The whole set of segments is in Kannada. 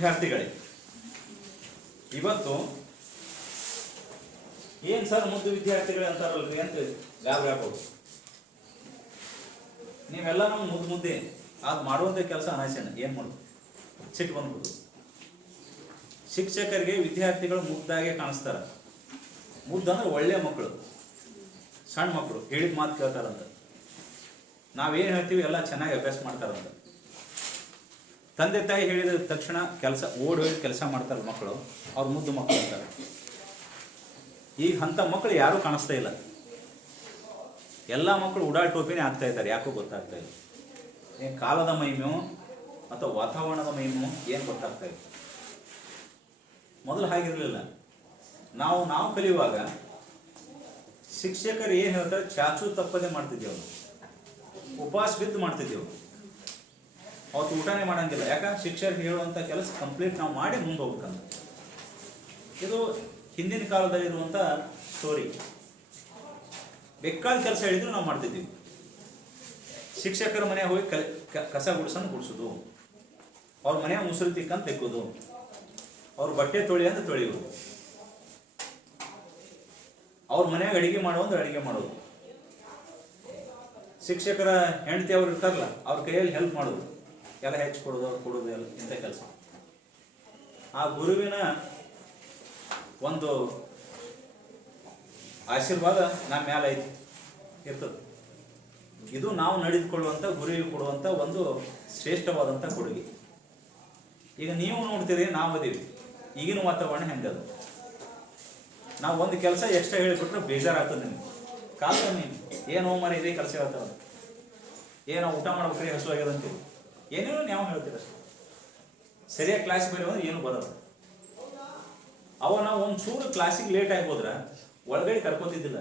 ವಿದ್ಯಾರ್ಥಿಗಳೇ, ಇವತ್ತು ಏನ್ ಸರ್ ಮುದ್ದು ವಿದ್ಯಾರ್ಥಿಗಳೇ ಅಂತಾರಲ್ರಿ ಅಂತ ಗಾಬರಿ ಹಾಕೋದು. ನೀವೆಲ್ಲ ನಮ್ಮ ಮುದ್ದೆ ಅದು ಮಾಡುವಂಥ ಕೆಲಸ ಅನಾಶನ ಏನ್ ಮಾಡೋದು, ಸಿಟ್ಟು ಬಂದ್ಬಿಡು. ಶಿಕ್ಷಕರಿಗೆ ವಿದ್ಯಾರ್ಥಿಗಳು ಮುದ್ದಾಗೆ ಕಾಣಿಸ್ತಾರ. ಮುದ್ದಂದ್ರೆ ಒಳ್ಳೆ ಮಕ್ಕಳು, ಸಣ್ಣ ಮಕ್ಕಳು, ಹೇಳಿದ ಮಾತು ಕೇಳ್ತಾರಂತ. ನಾವೇನು ಹೇಳ್ತೀವಿ ಎಲ್ಲ ಚೆನ್ನಾಗಿ ಅಭ್ಯಾಸ ಮಾಡ್ತಾರಂತ. ತಂದೆ ತಾಯಿ ಹೇಳಿದ ತಕ್ಷಣ ಕೆಲಸ ಓಡಿ ಕೆಲಸ ಮಾಡ್ತಾರೆ ಮಕ್ಕಳು, ಅವ್ರು ಮುದ್ದು ಮಕ್ಕಳು ಅಂತಾರೆ. ಈಗ ಅಂಥ ಮಕ್ಕಳು ಯಾರೂ ಕಾಣಿಸ್ತಾ ಇಲ್ಲ. ಎಲ್ಲ ಮಕ್ಕಳು ಉಡಾಳ್ ಟೋಪಿನೇ ಆಗ್ತಾ ಇದ್ದಾರೆ, ಯಾಕೋ ಗೊತ್ತಾಗ್ತಾ ಇಲ್ಲ. ಏನು ಕಾಲದ ಮಹಿಮೆ ಅಥವಾ ವಾತಾವರಣದ ಮಹಿಮೆ ಏನು ಗೊತ್ತಾಗ್ತಾ ಇಲ್ಲ. ಮೊದಲು ಹಾಗಿರಲಿಲ್ಲ. ನಾವು ಕಲಿಯುವಾಗ ಶಿಕ್ಷಕರು ಏನು ಹೇಳ್ತಾರೆ ಚಾಚು ತಪ್ಪದೆ ಮಾಡ್ತಿದ್ದೆವು, ಉಪವಾಸ ಬಿದ್ದು ಮಾಡ್ತಿದ್ದೆವು. ಅವತ್ತು ಊಟನೇ ಮಾಡಂಗಿಲ್ಲ. ಯಾಕಂದ್ರೆ ಶಿಕ್ಷಕರು ಹೇಳುವಂಥ ಕೆಲಸ ಕಂಪ್ಲೀಟ್ ನಾವು ಮಾಡಿ ಮುಂದೆ ಹೋಗ್ಬೇಕಂತ. ಇದು ಹಿಂದಿನ ಕಾಲದಲ್ಲಿರುವಂಥ ಸ್ಟೋರಿ. ಬೇಕಾದ ಕೆಲಸ ಹೇಳಿದ್ರು ನಾವು ಮಾಡ್ತಿದ್ದೀವಿ. ಶಿಕ್ಷಕರ ಮನೆಗೆ ಹೋಗಿ ಕಸ ಗುಡಿಸೋದು, ಅವ್ರ ಮನೆಯ ಮುಸುರು ತಿಕ್ಕಂತ ತೆಕ್ಕೋದು, ಅವ್ರ ಬಟ್ಟೆ ತೊಳಿ ಅಂತ ತೊಳೆಯೋದು, ಅವ್ರ ಮನೆಯಾಗ ಅಡಿಗೆ ಅಡಿಗೆ ಮಾಡೋದು, ಶಿಕ್ಷಕರ ಹೆಂಡತಿ ಅವ್ರು ಇರ್ತಾರಲ್ಲ ಅವ್ರ ಕೈಯಲ್ಲಿ ಹೆಲ್ಪ್ ಮಾಡೋದು, ಎಲ್ಲ ಹೆಚ್ಚು ಕೊಡೋದು, ಅವ್ರು ಕೊಡೋದು, ಎಲ್ಲ ಇಂಥ ಕೆಲಸ. ಆ ಗುರುವಿನ ಒಂದು ಆಶೀರ್ವಾದ ನಮ್ಮ ಮೇಲೆ ಐತಿ ಇರ್ತದೆ. ಇದು ನಾವು ನಡೆದುಕೊಳ್ಳುವಂಥ ಗುರುವಿಗೆ ಕೊಡುವಂಥ ಒಂದು ಶ್ರೇಷ್ಠವಾದಂಥ ಕೊಡುಗೆ. ಈಗ ನೀವು ನೋಡ್ತೀರಿ, ನಾವು ಅದೀವಿ. ಈಗಿನ ವಾತಾವರಣ ಹೆಂಗದು. ನಾವು ಒಂದು ಕೆಲಸ ಎಕ್ಸ್ಟ್ರಾ ಹೇಳಿಬಿಟ್ರೆ ಬೇಜಾರಾಗ್ತದೆ ನಿಮ್ಗೆ. ಕಾಲ ನೀವು ಏನೋ ಮನೆ ಇದೇ ಕೆಲಸ ಹೇಳ್ತಾವೆ, ಏನೋ ಊಟ ಮಾಡ್ಬೇಕ್ರಿ ಹಸು ಆಗ್ಯದಂತೀವಿ, ಏನೇನೋ ನಾವು ಹೇಳ್ತೀರ. ಸರಿಯಾಗಿ ಕ್ಲಾಸ್ ಬೇರೆ ಅಂದ್ರೆ ಏನು ಬರೋದು. ನಾವು ಒಂದು ಚೂರು ಕ್ಲಾಸಿಗೆ ಲೇಟ್ ಆಗಿ ಹೋದ್ರೆ ಒಳಗಡೆ ಕರ್ಕೋತಿದ್ದಿಲ್ಲ.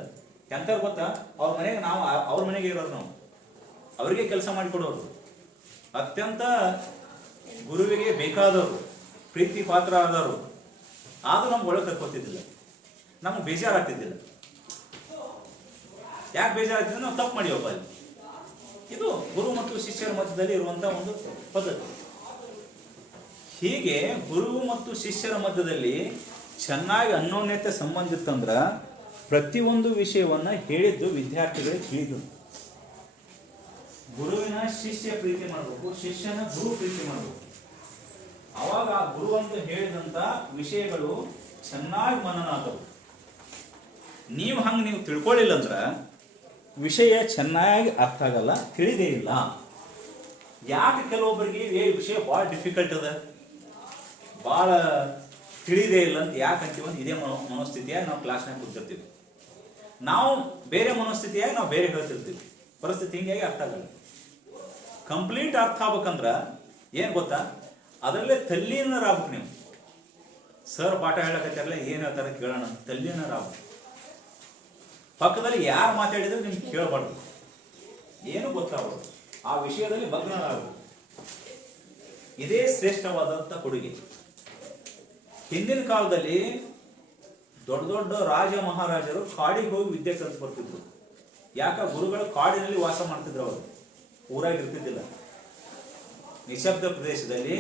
ಎಂಥವ್ರು ಗೊತ್ತಾ, ಅವ್ರ ಮನೆಗೆ ನಾವು ಅವ್ರ ಮನೆಗೆ ಇರೋರು, ನಾವು ಅವರಿಗೆ ಕೆಲಸ ಮಾಡಿಕೊಡೋರು, ಅತ್ಯಂತ ಗುರುವಿಗೆ ಬೇಕಾದವರು, ಪ್ರೀತಿ ಪಾತ್ರ ಆದವರು. ಆದರೂ ನಮ್ಗೆ ಒಳಗೆ ಕರ್ಕೋತಿದ್ದಿಲ್ಲ, ನಮ್ಗೆ ಬೇಜಾರಾಗ್ತಿದ್ದಿಲ್ಲ. ಯಾಕೆ ಬೇಜಾರಾಗ್ತಿದ್ರೆ ನಾವು ತಪ್ಪು ಮಾಡಿವಪ್ಪ ಅಲ್ಲಿ. ಇದು ಗುರು ಮತ್ತು ಶಿಷ್ಯರ ಮಧ್ಯದಲ್ಲಿ ಇರುವಂಥ ಒಂದು ಪದ್ಧತಿ. ಹೀಗೆ ಗುರು ಮತ್ತು ಶಿಷ್ಯರ ಮಧ್ಯದಲ್ಲಿ ಚೆನ್ನಾಗಿ ಅನ್ಯೋನ್ಯತೆ ಸಂಬಂಧ ಇತ್ತಂದ್ರೆ ಪ್ರತಿಯೊಂದು ವಿಷಯವನ್ನು ಹೇಳಿದ್ದು ವಿದ್ಯಾರ್ಥಿಗಳಿಗೆ ತಿಳಿದು. ಗುರುವಿನ ಶಿಷ್ಯ ಪ್ರೀತಿ ಮಾಡಬೇಕು, ಶಿಷ್ಯನ ಗುರು ಪ್ರೀತಿ ಮಾಡಬೇಕು. ಅವಾಗ ಆ ಗುರು ಅಂತ ಹೇಳಿದಂಥ ವಿಷಯಗಳು ಚೆನ್ನಾಗಿ ಮನನ ಆಗವು. ನೀವು ತಿಳ್ಕೊಳ್ಳಿಲ್ಲ ಅಂದ್ರೆ ವಿಷಯ ಚೆನ್ನಾಗಿ ಅರ್ಥ ಆಗಲ್ಲ, ತಿಳಿದೇ ಇಲ್ಲ. ಯಾಕೆ ಕೆಲವೊಬ್ಬರಿಗೆ ವಿಷಯ ಭಾಳ ಡಿಫಿಕಲ್ಟ್ ಅದ, ಭಾಳ ತಿಳಿದೇ ಇಲ್ಲ ಅಂತ ಯಾಕೆ ಅಂತೀವಿ. ಇದೇ ಮನೋಸ್ಥಿತಿಯಾಗಿ ನಾವು ಕ್ಲಾಸ್ನಾಗ ಕೂತಿರ್ತೀವಿ. ನಾವು ಬೇರೆ ಮನೋಸ್ಥಿತಿಯಾಗಿ ನಾವು ಬೇರೆ ಹೇಳ್ತಿರ್ತೀವಿ. ಪರಿಸ್ಥಿತಿ ಹಿಂಗಾಗಿ ಅರ್ಥ ಆಗಲ್ಲ. ಕಂಪ್ಲೀಟ್ ಅರ್ಥ ಆಗ್ಬೇಕಂದ್ರೆ ಏನು ಗೊತ್ತಾ, ಅದರಲ್ಲೇ ತಲ್ಲೀನರಾಗ್ಬೇಕು ನೀವು. ಸರ್ ಪಾಠ ಹೇಳಕತ್ತಾರಲ್ಲ, ಏನು ಹೇಳ್ತಾರೆ ಕೇಳೋಣ, ತಲ್ಲೀನರಾಗ್ಬೇಕು. ಪಕ್ಕದಲ್ಲಿ ಯಾರು ಮಾತಾಡಿದ್ರೆ ನಿಮ್ಗೆ ಕೇಳಬಾರ್ದು, ಏನು ಗೊತ್ತಾಗಬಾರ್ದು, ಆ ವಿಷಯದಲ್ಲಿ ಮಗ್ನರಾಗಬೇಕು. ಇದೇ ಶ್ರೇಷ್ಠವಾದಂಥ ಕೊಡುಗೆ. ಹಿಂದಿನ ಕಾಲದಲ್ಲಿ ದೊಡ್ಡ ದೊಡ್ಡ ರಾಜ ಮಹಾರಾಜರು ಕಾಡಿಗೆ ಹೋಗಿ ವಿದ್ಯೆ ಕಲಿತು ಬರ್ತಿದ್ರು. ಯಾಕ, ಗುರುಗಳು ಕಾಡಿನಲ್ಲಿ ವಾಸ ಮಾಡ್ತಿದ್ರು, ಅವರು ಊರಾಗಿ ಇರ್ತಿದ್ದಿಲ್ಲ. ನಿಶಬ್ದ ಪ್ರದೇಶದಲ್ಲಿ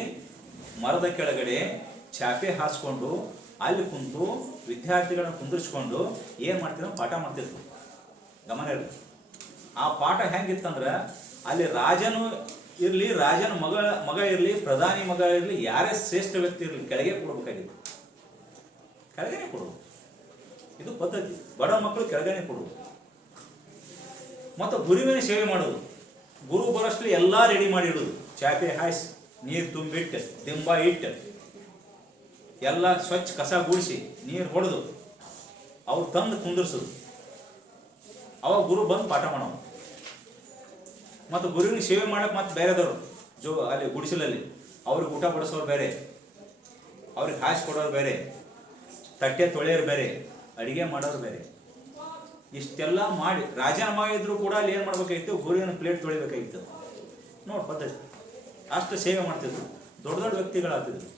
ಮರದ ಕೆಳಗಡೆ ಚಾಪೆ ಹಾಸ್ಕೊಂಡು ಅಲ್ಲಿ ಕುಂತು ವಿದ್ಯಾರ್ಥಿಗಳನ್ನ ಕುಂದಿರ್ಸ್ಕೊಂಡು ಏನು ಮಾಡ್ತಿದ್ರು, ಪಾಠ ಮಾಡ್ತಿದ್ರು. ಗಮನ ಇರಲಿ. ಆ ಪಾಠ ಹೆಂಗಿತ್ತಂದ್ರೆ ಅಲ್ಲಿ ರಾಜನು ಇರಲಿ, ರಾಜನ ಮಗ ಇರಲಿ, ಪ್ರಧಾನಿ ಮಗ ಇರಲಿ, ಯಾರೇ ಶ್ರೇಷ್ಠ ವ್ಯಕ್ತಿ ಇರಲಿ, ಕೆಳಗೆ ಕೊಡ್ಬೇಕಾಗಿತ್ತು. ಕೆಳಗನೆ ಕೊಡುವುದು ಇದು ಪದ್ಧತಿ. ಬಡ ಮಕ್ಕಳು ಕೆಳಗನೆ ಕೊಡುವುದು. ಮತ್ತು ಗುರುವಿನ ಸೇವೆ ಮಾಡೋದು. ಗುರು ಬರೋಷ್ಟಲ್ಲಿ ಎಲ್ಲ ರೆಡಿ ಮಾಡಿ ಇಡೋದು. ಚಾಪೆ ಹಾಯಿಸಿ, ನೀರು ತುಂಬಿಟ್ಟು, ದಿಂಬ ಇಟ್ಟು, ಎಲ್ಲ ಸ್ವಚ್ಛ ಕಸ ಗುಡಿಸಿ, ನೀರು ಹೊಡೆದು ಅವ್ರು ತಂದು ಕುಂದಿರ್ಸೋದು. ಅವಾಗ ಗುರು ಬಂದು ಪಾಠ ಮಾಡೋದು. ಮತ್ತು ಗುರುವಿನ ಸೇವೆ ಮಾಡಕ್ಕೆ ಮತ್ತೆ ಬೇರೆದವರು ಅಲ್ಲಿ ಗುಡಿಸಲಲ್ಲಿ ಅವ್ರಿಗೆ ಊಟ ಬಡಿಸೋರು ಬೇರೆ, ಅವ್ರಿಗೆ ಹಾಸಿ ಕೊಡೋರು ಬೇರೆ, ತಟ್ಟೆ ತೊಳೆಯೋರು ಬೇರೆ, ಅಡಿಗೆ ಮಾಡೋರು ಬೇರೆ. ಇಷ್ಟೆಲ್ಲ ಮಾಡಿ ರಾಜನ ಮಗ ಇದ್ರು ಕೂಡ ಅಲ್ಲಿ ಏನು ಮಾಡ್ಬೇಕಾಗಿತ್ತು, ಗುರುವಿನ ಪ್ಲೇಟ್ ತೊಳಿಬೇಕಾಗಿತ್ತು. ನೋಡಿ ಪದ್ಧತಿ. ಅಷ್ಟು ಸೇವೆ ಮಾಡ್ತಿದ್ರು. ದೊಡ್ಡ ದೊಡ್ಡ ವ್ಯಕ್ತಿಗಳಾಗ್ತಿದ್ರು.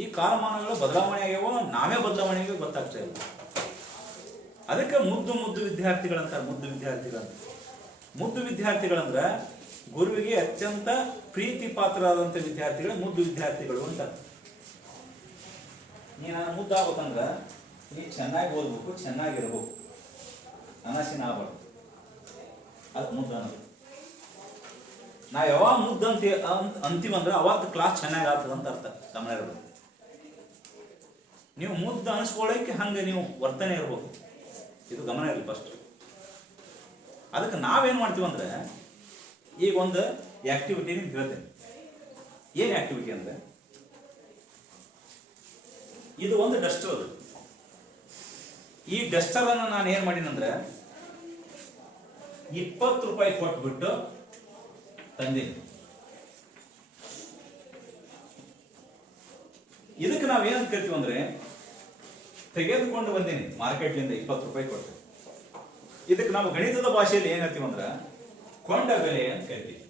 ಈ ಕಾಲಮಾನಗಳು ಬದಲಾವಣೆ ಆಗ್ಯಾವ, ನಾವೇ ಬದಲಾವಣೆಗೆ ಗೊತ್ತಾಗ್ತಾ ಇಲ್ಲ. ಅದಕ್ಕೆ ಮುದ್ದು ವಿದ್ಯಾರ್ಥಿಗಳಂತಾರೆ. ಮುದ್ದು ವಿದ್ಯಾರ್ಥಿಗಳಂದ್ರೆ ಗುರುವಿಗೆ ಅತ್ಯಂತ ಪ್ರೀತಿ ಪಾತ್ರರಾದಂಥ ವಿದ್ಯಾರ್ಥಿಗಳು ಮುದ್ದು ವಿದ್ಯಾರ್ಥಿಗಳು ಅಂತ. ನೀನು ಮುದ್ದಾಗಬೇಕಂದ್ರ ನೀ ಚೆನ್ನಾಗಿ ಓದ್ಬೇಕು, ಚೆನ್ನಾಗಿರ್ಬೇಕು, ಅನಸಿನ ಆಗ್ಬಾರ್ದು. ಅದು ಮುದ್ದು ಅನ್ನೋದು. ನಾ ಯಾವಾಗ ಮುದ್ದು ಅಂತೀವಂದ್ರೆ ಅವತ್ತು ಕ್ಲಾಸ್ ಚೆನ್ನಾಗಿ ಆಗ್ತದಂತ ಅರ್ಥ. ಗಮನ ಇರಬೇಕು. ನೀವು ಮುದ್ದು ಅನಿಸ್ಕೊಳ್ಳೋಕೆ ಹಂಗೆ ನೀವು ವರ್ತನೆ ಇರ್ಬೇಕು. ಇದು ಗಮನ ಇರಲಿ ಫಸ್ಟ್. ಅದಕ್ಕೆ ನಾವೇನು ಮಾಡ್ತೀವಿ ಅಂದ್ರೆ, ಈಗ ಒಂದು ಆಕ್ಟಿವಿಟಿ ನಿಮ್ಗೆ ಹೇಳ್ತೇನೆ. ಏನು ಆಕ್ಟಿವಿಟಿ ಅಂದ್ರೆ, ಇದು ಒಂದು ಡಸ್ಟರ್. ಅದು ಈ ಡಸ್ಟರ್ ಅನ್ನು ನಾನು ಏನು ಮಾಡೀನಂದ್ರೆ 20 ರೂಪಾಯಿ ಕೊಟ್ಬಿಟ್ಟು ತಂದೀನಿ. ಇದಕ್ಕೆ ನಾವು ಏನಂತ ಕರಿತೀವಿ ಅಂದ್ರೆ, ತೆಗೆದುಕೊಂಡು ಬಂದೀನಿ ಮಾರ್ಕೆಟ್ಲಿಂದ 20 ರೂಪಾಯಿ ಕೊಟ್ಟು. ಇದಕ್ಕೆ ನಾವು ಗಣಿತದ ಭಾಷೆಯಲ್ಲಿ ಏನ್ ಹೇಳ್ತೀವಿ ಅಂದ್ರೆ ಕೊಂಡ ಬೆಲೆ ಅಂತ ಕರಿತೀವಿ.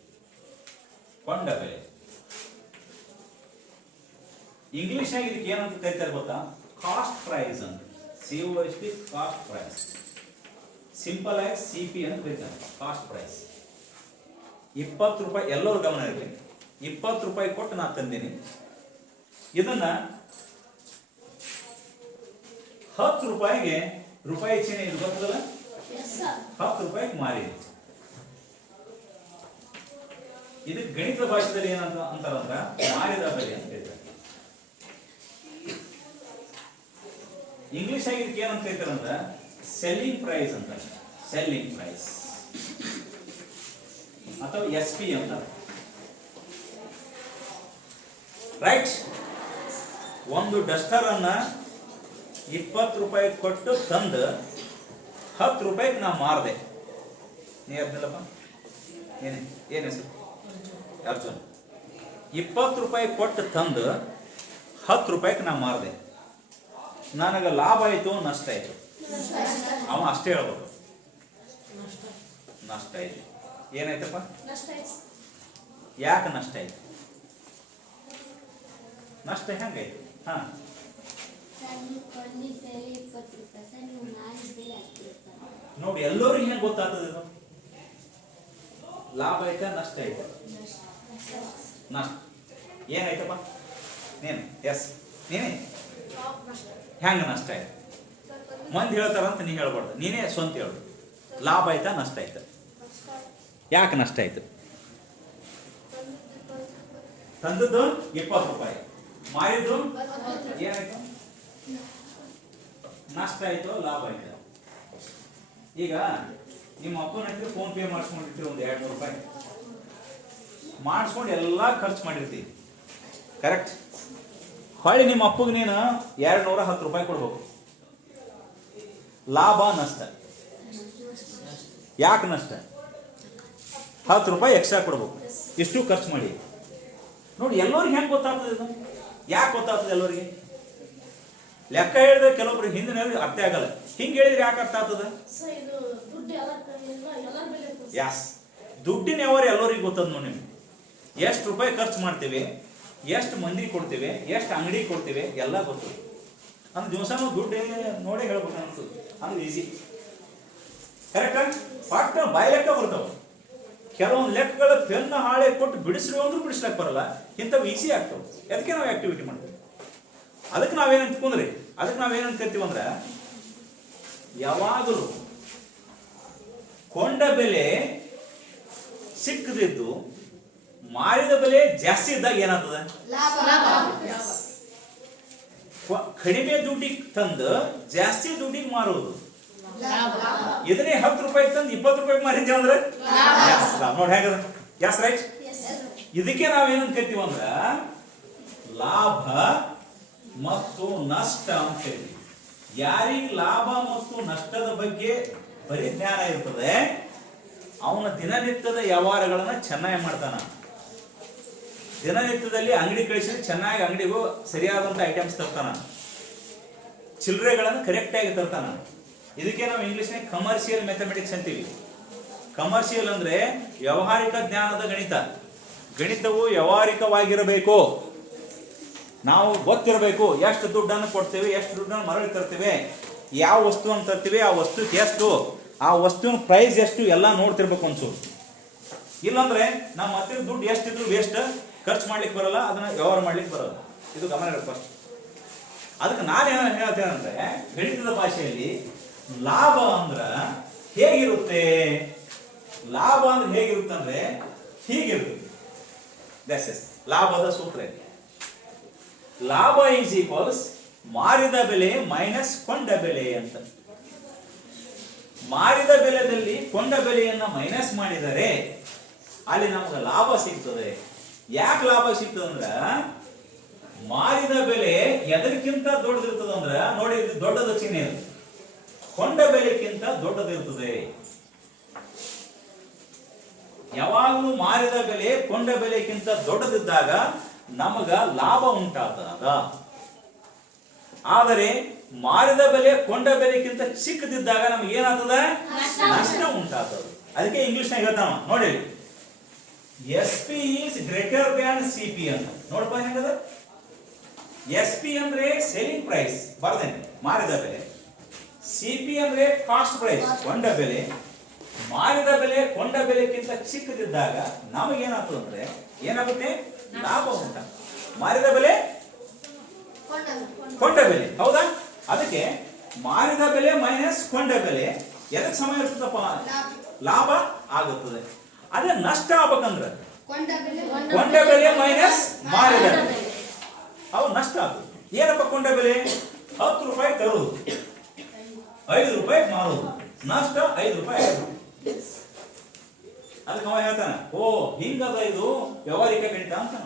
ಕೊಂಡ ಬೆಲೆ. ಇಂಗ್ಲಿಷ್ ಆಗಿ ಇದಕ್ಕೆ ಏನಂತ ಕರಿತಾರೆ ಗೊತ್ತಾ? ಕಾಸ್ಟ್ ಪ್ರೈಸ್ ಅಂತ. COST cost price. ಸಿಂಪಲ್ ಆಗಿ CP ಅಂತ ಕರೀತಾರೆ. Cost price. 20 ರೂಪಾಯಿ. ಎಲ್ಲರೂ ಗಮನ ಇರಲಿ. 20 ರೂಪಾಯಿ ಕೊಟ್ಟು ನಾನು ತಂದೀನಿ. ಇದನ್ನ 10 ರೂಪಾಯಿಗೆ, ರೂಪಾಯಿ ಚಿಹ್ನೆ ಇದು ಗೊತ್ತಲ್ಲ, 10 ರೂಪಾಯಿಗೆ ಮಾರಿ. ಇದಕ್ಕೆ ಗಣಿತ ಭಾಷೆಯಲ್ಲಿ ಏನಂತ ಅಂತಾರಂದ್ರ ಮಾರಿದ ಬೆಲೆ ಅಂತ ಹೇಳ್ತಾರೆ. ಇಂಗ್ಲಿಷ್ ಆಗಿ ಇದಕ್ಕೆ ಏನಂತ ಹೇಳ್ತಾರಂದ್ರ ಸೆಲ್ಲಿಂಗ್ ಪ್ರೈಸ್ ಅಂತ. ಸೆಲ್ಲಿಂಗ್ ಪ್ರೈಸ್ ಅಥವಾ SP ಅಂತ. ರೈಟ್. ಒಂದು ಡಸ್ಟರ್ ಅನ್ನ 20 ರೂಪಾಯಿ ಕೊಟ್ಟು ತಂದು 10 ರೂಪಾಯಿಗೆ ನಾ ಮಾರದೆ. ನೀ ಅರ್ಧಲ್ಲಪ್ಪ, ಏನ್ ಹೆಸರು? ಅರ್ಜುನ್. 20 ರೂಪಾಯಿ ಕೊಟ್ಟು ತಂದು 10 ರೂಪಾಯಿಗೆ ನಾ ಮಾರದೆ. ನನಗೆ ಲಾಭ ಆಯ್ತು, ನಷ್ಟ ಆಯ್ತು? ಅವ ಅಷ್ಟೇ ಹೇಳ್ಬೇಕು. ನಷ್ಟ ಆಯ್ತು. ಏನಾಯ್ತಪ್ಪ? ಯಾಕೆ ನಷ್ಟ ಆಯ್ತು? ನಷ್ಟ ಹೆಂಗಾಯ್ತು? ಹಾ, ನೋಡಿ ಎಲ್ಲರೂ ಏನ್ ಗೊತ್ತಾಗ್ತದೆ? ಇದು ಲಾಭ ಆಯ್ತಾ ನಷ್ಟ ಆಯ್ತಾ? ನಷ್ಟ. ಏನಾಯ್ತಪ್ಪ? ನೀನು ಎಸ್ ನೀನೇ ಹೆಂಗ ನಷ್ಟ ಆಯ್ತು? ಮಂದಿ ಹೇಳ್ತಾರಂತ ನೀ ಹೇಳ್ಬಾರ್ದು, ನೀನೇ ಸ್ವಂತ ಹೇಳು. ಲಾಭ ಆಯ್ತಾ ನಷ್ಟ ಆಯ್ತಾ? ಯಾಕೆ ನಷ್ಟ ಆಯ್ತು? ತಂದದ್ದು 20 ರೂಪಾಯಿ, ಮಾರಿದ್ದು ಏನಾಯ್ತು? ನಷ್ಟ ಆಯ್ತು, ಲಾಭ ಆಯ್ತು. ಈಗ ನಿಮ್ಮ ಅಪ್ಪನ ಹತ್ರ ಫೋನ್ ಪೇ ಮಾಡಿಸ್ಕೊಂಡಿರ್ತೀವಿ, ಒಂದು 200 ರೂಪಾಯಿ ಮಾಡಿಸ್ಕೊಂಡು ಎಲ್ಲ ಖರ್ಚು ಮಾಡಿರ್ತೀವಿ. ಕರೆಕ್ಟ್. ಹೊಳ್ಳಿ ನಿಮ್ಮ ಅಪ್ಪಗೆ ನೀನು 210 ರೂಪಾಯಿ ಕೊಡ್ಬೇಕು. ಲಾಭ ನಷ್ಟ? ಯಾಕೆ ನಷ್ಟ? 10 ರೂಪಾಯಿ ಎಕ್ಸ್ಟ್ರಾ ಕೊಡ್ಬೇಕು. ಇಷ್ಟು ಖರ್ಚು ಮಾಡಿ. ನೋಡಿ ಎಲ್ಲರಿಗೆ ಹೆಂಗೆ ಗೊತ್ತಾಗ್ತದೆ ಇದು? ಯಾಕೆ ಗೊತ್ತಾಗ್ತದೆ ಎಲ್ಲರಿಗೆ? ಲೆಕ್ಕ ಹೇಳಿದ್ರೆ ಕೆಲವೊಬ್ರು ಹಿಂದಿನ ಅರ್ಥ ಆಗಲ್ಲ. ಹಿಂಗೆ ಹೇಳಿದ್ರೆ ಯಾಕೆ ಅರ್ಥ ಆಗ್ತದೆ? ಯಾಸ್, ದುಡ್ಡಿನ ವ್ಯವಹಾರ ಎಲ್ಲರಿಗೂ ಗೊತ್ತದ. ನೋಡಿ ನಿಮ್ಗೆ ಎಷ್ಟು ರೂಪಾಯಿ ಖರ್ಚು ಮಾಡ್ತೀವಿ, ಎಷ್ಟು ಮಂದಿ ಕೊಡ್ತೀವಿ, ಎಷ್ಟು ಅಂಗಡಿ ಕೊಡ್ತೀವಿ, ಎಲ್ಲ ಗೊತ್ತು. ಅಂದ್ರೆ ದಿವಸ ದುಡ್ಡು ನೋಡಿ ಹೇಳ್ಬೇಕು ಅನ್ಸುತ್ತೆ. ಅಂದ್ರೆ ಈಸಿ. ಕರೆಕ್ಟ್. ಪಟ್ಟ ಬಾಯಿ ಲೆಕ್ಕ ಬರ್ತಾವ. ಕೆಲವೊಂದು ಲೆಕ್ಕಗಳ ಪೆನ್ನ ಹಾಳೆ ಕೊಟ್ಟು ಬಿಡಿಸ್ರಿ ಅಂದ್ರೂ ಬಿಡಿಸ್ಲಕ್ಕೆ ಬರಲ್ಲ. ಇಂಥವು ಈಸಿ ಆಗ್ತಾವೆ. ಅದಕ್ಕೆ ನಾವು ಆಕ್ಟಿವಿಟಿ ಮಾಡ್ತೀವಿ. ಅದಕ್ಕೆ ನಾವೇನಂತ ಕುಂದ್ರಿ, ಅದಕ್ಕೆ ನಾವೇನಂತ ಕರಿತೀವಿ ಅಂದ್ರೆ, ಯಾವಾಗಲೂ ಕೊಂಡ ಬೆಲೆ ಸಿಕ್ಕದಿದ್ದು ಮಾರಿದ ಬೆಲೆ ಜಾಸ್ತಿ ಇದ್ದಾಗ ಏನಾಗ್ತದೆ? ಕಡಿಮೆ ದುಡ್ಡಿಗೆ ತಂದು ಜಾಸ್ತಿ ದುಡ್ಡಿಗೆ ಮಾರೋದು. ಇದನ್ನೇ 10 ರೂಪಾಯಿ ತಂದು 20 ರೂಪಾಯಿ ಮಾರಿದ್ದೇವೆ ಅಂದ್ರೆ ನೋಡಿ ಹೇಗದ. As right. ಇದಕ್ಕೆ ನಾವೇನಂತ ಕರಿತೀವಿ ಅಂದ್ರ ಲಾಭ ಮತ್ತು ನಷ್ಟ ಅಂತ ಕರಿತೀವಿ. ಯಾರಿಗೆ ಲಾಭ ಮತ್ತು ನಷ್ಟದ ಬಗ್ಗೆ ಪರಿಜ್ಞಾನ ಇರ್ತದೆ ಅವನ ದಿನನಿತ್ಯದ ವ್ಯವಹಾರಗಳನ್ನ ಚೆನ್ನಾಗಿ ಮಾಡ್ತಾನ. ದಿನನಿತ್ಯದಲ್ಲಿ ಅಂಗಡಿ ಕಳಿಸಿದ್ರೆ ಚೆನ್ನಾಗಿ ಅಂಗಡಿಗೂ ಸರಿಯಾದಂಥ ಐಟಮ್ಸ್ ತರ್ತಾನ. ಚಿಲ್ಲರೆಗಳನ್ನು ಕರೆಕ್ಟಾಗಿ ತರ್ತಾನ. ಇದಕ್ಕೆ ನಾವು ಇಂಗ್ಲಿಷ್ನಾಗ ಕಮರ್ಷಿಯಲ್ ಮ್ಯಾಥಮೆಟಿಕ್ಸ್ ಅಂತೀವಿ. ಕಮರ್ಷಿಯಲ್ ಅಂದ್ರೆ ವ್ಯಾವಹಾರಿಕ ಜ್ಞಾನದ ಗಣಿತ. ಗಣಿತವು ವ್ಯಾವಹಾರಿಕವಾಗಿರಬೇಕು. ನಾವು ಗೊತ್ತಿರಬೇಕು ಎಷ್ಟು ದುಡ್ಡನ್ನು ಕೊಡ್ತೇವೆ, ಎಷ್ಟು ದುಡ್ಡನ್ನು ಮರಳಿ ತರ್ತೀವಿ, ಯಾವ ವಸ್ತುವನ್ನು ತರ್ತೀವಿ, ಆ ವಸ್ತುಕ್ಕೆ ಎಷ್ಟು, ಆ ವಸ್ತುವಿನ ಪ್ರೈಸ್ ಎಷ್ಟು, ಎಲ್ಲ ನೋಡ್ತಿರ್ಬೇಕು. ಅನ್ಸು ಇಲ್ಲಾಂದ್ರೆ ನಮ್ಮ ಹತ್ತಿರ ದುಡ್ಡು ಎಷ್ಟಿದ್ರು ವೇಸ್ಟ್, ಖರ್ಚು ಮಾಡ್ಲಿಕ್ಕೆ ಬರಲ್ಲ, ಅದನ್ನ ವ್ಯವಹಾರ ಮಾಡ್ಲಿಕ್ಕೆ ಬರಲ್ಲ. ಇದು ಗಮನ ಇಡಬೇಕು ಫಸ್ಟ್. ಅದಕ್ಕೆ ನಾನೇನು ಹೇಳ್ತೇನೆ ಅಂದ್ರೆ, ಗಣಿತದ ಭಾಷೆಯಲ್ಲಿ ಲಾಭ ಅಂದ್ರ ಹೇಗಿರುತ್ತೆ, ಲಾಭ ಅಂದ್ರೆ ಹೇಗಿರುತ್ತೆ ಅಂದ್ರೆ ಹೀಗಿರುತ್ತೆ. ಲಾಭದ ಸೂತ್ರ ಇದೆ. ಲಾಭ ಈಸ್ ಈಕ್ವಲ್ಸ್ ಮಾರಿದ ಬೆಲೆ ಮೈನಸ್ ಕೊಂಡ ಬೆಲೆ ಅಂತ. ಮಾರಿದ ಬೆಲೆಯಲ್ಲಿ ಕೊಂಡ ಬೆಲೆಯನ್ನ ಮೈನಸ್ ಮಾಡಿದರೆ ಅಲ್ಲಿ ನಮ್ಗೆ ಲಾಭ ಸಿಗ್ತದೆ. ಯಾಕೆ ಲಾಭ ಸಿಗ್ತದೆ ಅಂದ್ರ, ಮಾರಿದ ಬೆಲೆ ಎದಕ್ಕಿಂತ ದೊಡ್ಡದಿರ್ತದೆ ಅಂದ್ರ, ನೋಡಿ ದೊಡ್ಡದ ಚಿಹ್ನೆ ಅದು, ಕೊಂಡ ಬೆಲೆಕ್ಕಿಂತ ದೊಡ್ಡದಿರ್ತದೆ. ಯಾವಾಗಲೂ ಮಾರಿದ ಬೆಲೆ ಕೊಂಡ ಬೆಲೆಕ್ಕಿಂತ ದೊಡ್ಡದಿದ್ದಾಗ ನಮಗ ಲಾಭ ಉಂಟಾದ. ಆದರೆ ಮಾರಿದ ಬೆಲೆ ಕೊಂಡ ಬೆಲೆಕ್ಕಿಂತ ಚಿಕ್ಕದಿದ್ದಾಗ ನಮ್ಗೆ ಏನಾಗ್ತದ, ನಷ್ಟ ಉಂಟಾಗ್ತದೆ. ಅದಕ್ಕೆ ಇಂಗ್ಲಿಷ್ ನಾಗ ಹೇಳ್ತಾನ ನೋಡಿ, S P is greater than C P ಅಂತ. ನೋಡಪ್ಪ ಹೆಂಗದ, ಎಸ್ ಪಿ ಅಂದ್ರೆ ಸೇಲಿಂಗ್ ಪ್ರೈಸ್ ಬರ್ದೇನೆ ಮಾರಿದ ಬೆಲೆ, ಸಿ ಪಿ ಅಂದ್ರೆ ಕಾಸ್ಟ್ ಪ್ರೈಸ್ ಕೊಂಡ ಬೆಲೆ. ಮಾರಿದ ಬೆಲೆ ಕೊಂಡ ಬೆಲೆಕ್ಕಿಂತ ಚಿಕ್ಕದಿದ್ದಾಗ ನಮಗೇನಾಗ್ತದೆ ಅಂದ್ರೆ ಏನಾಗುತ್ತೆ, ಲಾಭ ಉಂಟ. ಮಾರಿದ ಬೆಲೆ ಕೊಂಡ ಬೆಲೆ, ಹೌದಾ? ಅದಕ್ಕೆ ಮಾರಿದ ಬೆಲೆ ಮೈನಸ್ ಕೊಂಡ ಬೆಲೆ ಎದಕ್ಕೆ ಸಮ ಇರ್ತದಪ್ಪ, ಲಾಭ ಆಗುತ್ತದೆ. ಅದೇ ನಷ್ಟ ಆಗ್ಬೇಕಂದ್ರೆ ಕೊಂಡ ಬೆಲೆ ಮೈನಸ್ ಮಾರಿದ ಬೆಲೆ, ಅವು ನಷ್ಟ ಆಗ್ತದೆ. ಏನಪ್ಪ ಕೊಂಡ ಬೆಲೆ 10 ರೂಪಾಯಿ ತರುವುದು, 5 ರೂಪಾಯಿ ಮಾರುವುದು, ನಷ್ಟ 5 ರೂಪಾಯಿ ಆಗುತ್ತೆ. ಅದಕ್ಕೆ ಅವ ಹೇಳ್ತಾನೆ, ಓ ಹಿಂಗದ ಇದು ವ್ಯವಹಾರಿಕ ಗಣಿತ ಅಂತ.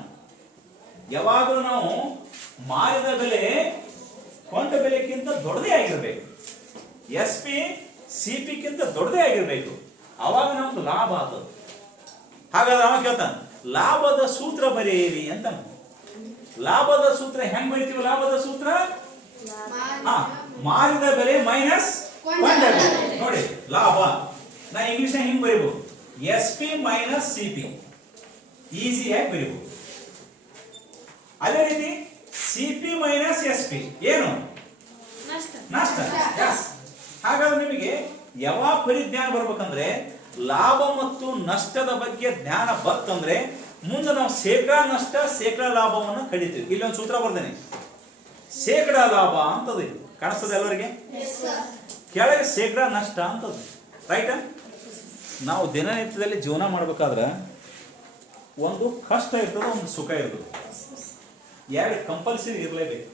ಯಾವಾಗಲೂ ನಾವು ಮಾರಿದ ಬೆಲೆ ಕೊಂಡ ಬೆಲೆಕ್ಕಿಂತ ದೊಡ್ಡದೇ ಆಗಿರ್ಬೇಕು, ಎಸ್ ಪಿ ಸಿ ಪಿ ಕಿಂತ ದೊಡ್ಡದೇ ಆಗಿರ್ಬೇಕು, ಅವಾಗ ನಮ್ದು ಲಾಭ ಆಗ್ತದೆ. ಹಾಗಾದ್ರೆ ಅವ ಕೇಳ್ತಾನೆ, ಲಾಭದ ಸೂತ್ರ ಬರೆಯಿರಿ ಅಂತ. ಲಾಭದ ಸೂತ್ರ ಹೆಂಗ್ ಬರೀತೀವಿ? ಲಾಭದ ಸೂತ್ರ ಮಾರಿದ ಬೆಲೆ ಮೈನಸ್ ಕೊಂಡ ಬೆಲೆ. ನೋಡಿ ಲಾಭ ನಾ ಇಂಗ್ಲಿಷ್ ಹಿಂಗ್ ಬರೀಬಹುದು, S P minus C P, ಈಸಿಯಾಗಿ ಬರೀಬಹುದು. ಅದೇ ರೀತಿ C P minus S P ಏನು, ನಷ್ಟ. ಹಾಗಾದ್ರೆ ನಿಮಗೆ ಯಾವಾಗ ಪರಿಜ್ಞಾನ ಬರ್ಬೇಕಂದ್ರೆ, ಲಾಭ ಮತ್ತು ನಷ್ಟದ ಬಗ್ಗೆ ಜ್ಞಾನ ಬರ್ತಂದ್ರೆ ಮುಂದೆ ನಾವು ಶೇಕಡಾ ನಷ್ಟ ಶೇಕಡಾ ಲಾಭವನ್ನು ಕಡಿತೀವಿ. ಇಲ್ಲೊಂದು ಸೂತ್ರ ಬರ್ದೇನೆ, ಶೇಕಡಾ ಲಾಭ ಅಂತದ ಕಾಣಿಸ್ತದೆ ಎಲ್ಲರಿಗೆ, ಕೆಳಗೆ ಶೇಕಡಾ ನಷ್ಟ ಅಂತದ. ರೈಟ್? ನಾವು ದಿನನಿತ್ಯದಲ್ಲಿ ಜೀವನ ಮಾಡ್ಬೇಕಾದ್ರೆ ಒಂದು ಕಷ್ಟ ಇರ್ತದೆ, ಒಂದು ಸುಖ ಇರ್ತದೆ. ಎರಡು ಕಂಪಲ್ಸರಿ ಇರಲೇಬೇಕು.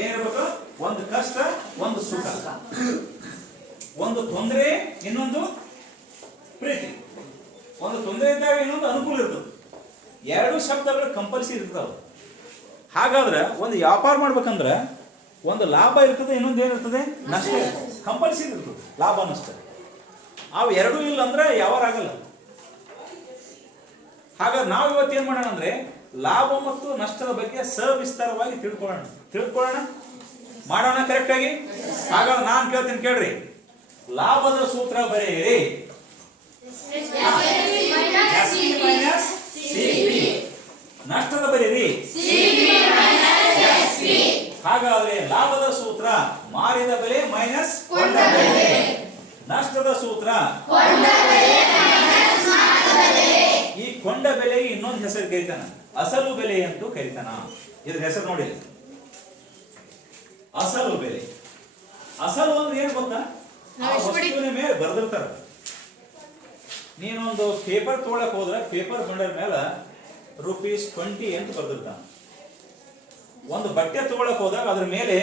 ಏನಿರ್ಬೇಕು? ಒಂದು ಕಷ್ಟ, ಒಂದು ಸುಖ. ಒಂದು ತೊಂದರೆ, ಇನ್ನೊಂದು ಪ್ರೀತಿ. ಒಂದು ತೊಂದರೆ ಇದ್ದಾಗ ಇನ್ನೊಂದು ಅನುಕೂಲ ಇರ್ತದೆ. ಎರಡು ಶಬ್ದಗಳು ಕಂಪಲ್ಸರಿ ಇರ್ತವೆ. ಹಾಗಾದ್ರೆ ಒಂದು ವ್ಯಾಪಾರ ಮಾಡ್ಬೇಕಂದ್ರೆ ಒಂದು ಲಾಭ ಇರ್ತದೆ, ಇನ್ನೊಂದು ಏನಿರ್ತದೆ, ನಷ್ಟ ಇರ್ತದೆ. ಕಂಪಲ್ಸರಿ ಇರ್ತದೆ ಲಾಭ ನಷ್ಟ. ಅವು ಎರಡೂ ಇಲ್ಲ ಅಂದ್ರೆ ವ್ಯವಹಾರ ಆಗಲ್ಲ. ಹಾಗಾದ್ರೆ ನಾವು ಇವತ್ತು ಏನ್ ಮಾಡೋಣ ಅಂದ್ರೆ ಲಾಭ ಮತ್ತು ನಷ್ಟದ ಬಗ್ಗೆ ಸವಿಸ್ತಾರವಾಗಿ ತಿಳ್ಕೊಳ್ಳೋಣ, ಮಾಡೋಣ ಕರೆಕ್ಟ್ ಆಗಿ. ಹಾಗಾದ್ರೆ ನಾನು ಕೇಳ್ತೀನಿ ಕೇಳ್ರಿ, ಲಾಭದ ಸೂತ್ರ ಬರೆಯಿರಿ. ನಷ್ಟದ ಬರೀರಿ. ಹಾಗಾದ್ರೆ ಲಾಭದ ಸೂತ್ರ ಮಾರಿದ ಬೆಲೆ ಮೈನಸ್ ಕೊಂಡ ಬೆಲೆ, ನಷ್ಟದ ಸೂತ್ರ ಈ ಕೊಂಡ ಬೆಲೆಗೆ ಇನ್ನೊಂದು ಹೆಸರು ಕರೀತಾನ, ಅಸಲು ಬೆಲೆ ಅಂತೂ ಕರೀತಾನ. ಇದ್ರ ಹೆಸರು ನೋಡಿ, ಅಸಲು ಬೆಲೆ. ಅಸಲು ಅಂದ್ರೆ ಏನು ಗೊತ್ತಾ, ವಸ್ತುವಿನ ಮೇಲೆ ಬರೆದಿರ್ತಾರ. ನೀನೊಂದು ಪೇಪರ್ ತೊಗೊಳಕ್ ಹೋದ್ರೆ ಪೇಪರ್ ಬಂಡರ್ ಮೇಲೆ ₹20 ಅಂತ ಬರೆದಿರ್ತಾನ. ಒಂದು ಬಟ್ಟೆ ತಗೊಳಕ್ ಹೋದಾಗ ಅದ್ರ ಮೇಲೆ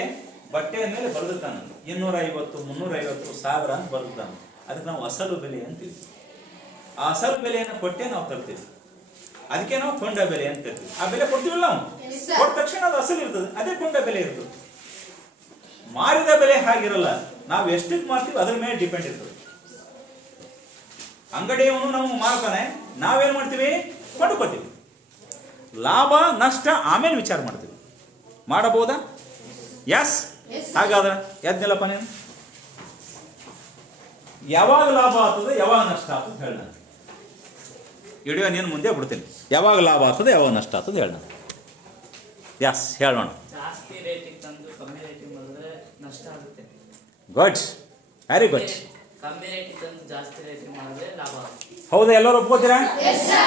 ಬಟ್ಟೆಯ ಮೇಲೆ ಬರೆದಿರ್ತಾನ 250, 350, 1000 ಅಂತ ಬರೆದಿರ್ತಾನ. ಅದಕ್ಕೆ ನಾವು ಅಸಲು ಬೆಲೆ ಅಂತೀವಿ. ಆ ಅಸಲು ಬೆಲೆಯನ್ನು ಕೊಟ್ಟೆ ನಾವು ತರ್ತೀವಿ. ಅದಕ್ಕೆ ನಾವು ಕೊಂಡ ಬೆಲೆ ಅಂತ ಇರ್ತೀವಿ. ಆ ಬೆಲೆ ಕೊಡ್ತೀವಲ್ಲ ನಾವು, ಕೊಟ್ಟ ತಕ್ಷಣ ಅದು ಅಸಲು ಇರ್ತದೆ, ಅದೇ ಕೊಂಡ ಬೆಲೆ ಇರ್ತದೆ. ಮಾರಿದ ಬೆಲೆ ಹಾಗಿರಲ್ಲ, ನಾವು ಎಷ್ಟಕ್ಕೆ ಮಾರ್ತೀವಿ ಅದ್ರ ಮೇಲೆ ಡಿಪೆಂಡ್ ಇರ್ತದೆ. ಅಂಗಡಿಯವನು ನಾವು ಮಾರ್ತಾನೆ, ನಾವೇನ್ ಮಾಡ್ತೀವಿ, ಕೊಂಡುಕೊತೀವಿ. ಲಾಭ ನಷ್ಟ ಆಮೇಲೆ ವಿಚಾರ ಮಾಡ್ತೀವಿ. ಮಾಡಬಹುದಾ? ಎಸ್. ಹಾಗಾದ್ರೆ ಎದ್ನಿಲ್ಲಪ್ಪ ನೀನು, ಯಾವಾಗ ಲಾಭ ಆಗ್ತದೆ ಯಾವಾಗ ನಷ್ಟ ಆಗ್ತದೆ ಹೇಳ. ವಿಡಿಯೋ ನೀನು ಮುಂದೆ ಬಿಡ್ತೀನಿ. ಯಾವಾಗ ಲಾಭ ಆಗ್ತದೆ ಯಾವಾಗ ನಷ್ಟ ಆಗ್ತದೆ ಹೇಳ. ಎಸ್ ಹೇಳೋಣ. ಜಾಸ್ತಿ ರೇಟಿಗೆ ತಂದು ಕಮ್ಮಿ ರೇಟಿಗೆ ಮಾಡಿದ್ರೆ ನಷ್ಟ ಆಗುತ್ತೆ. Good, very good. ಕಮ್ಮಿ ರೇಟ್ ತಂದು ಜಾಸ್ತಿ ರೇಟ್ ಮಾಡಿದ್ರೆ ಲಾಭ. ಹೌದಾ? ಎಲ್ಲರೂ ಒಪ್ಕೋತೀರಾ?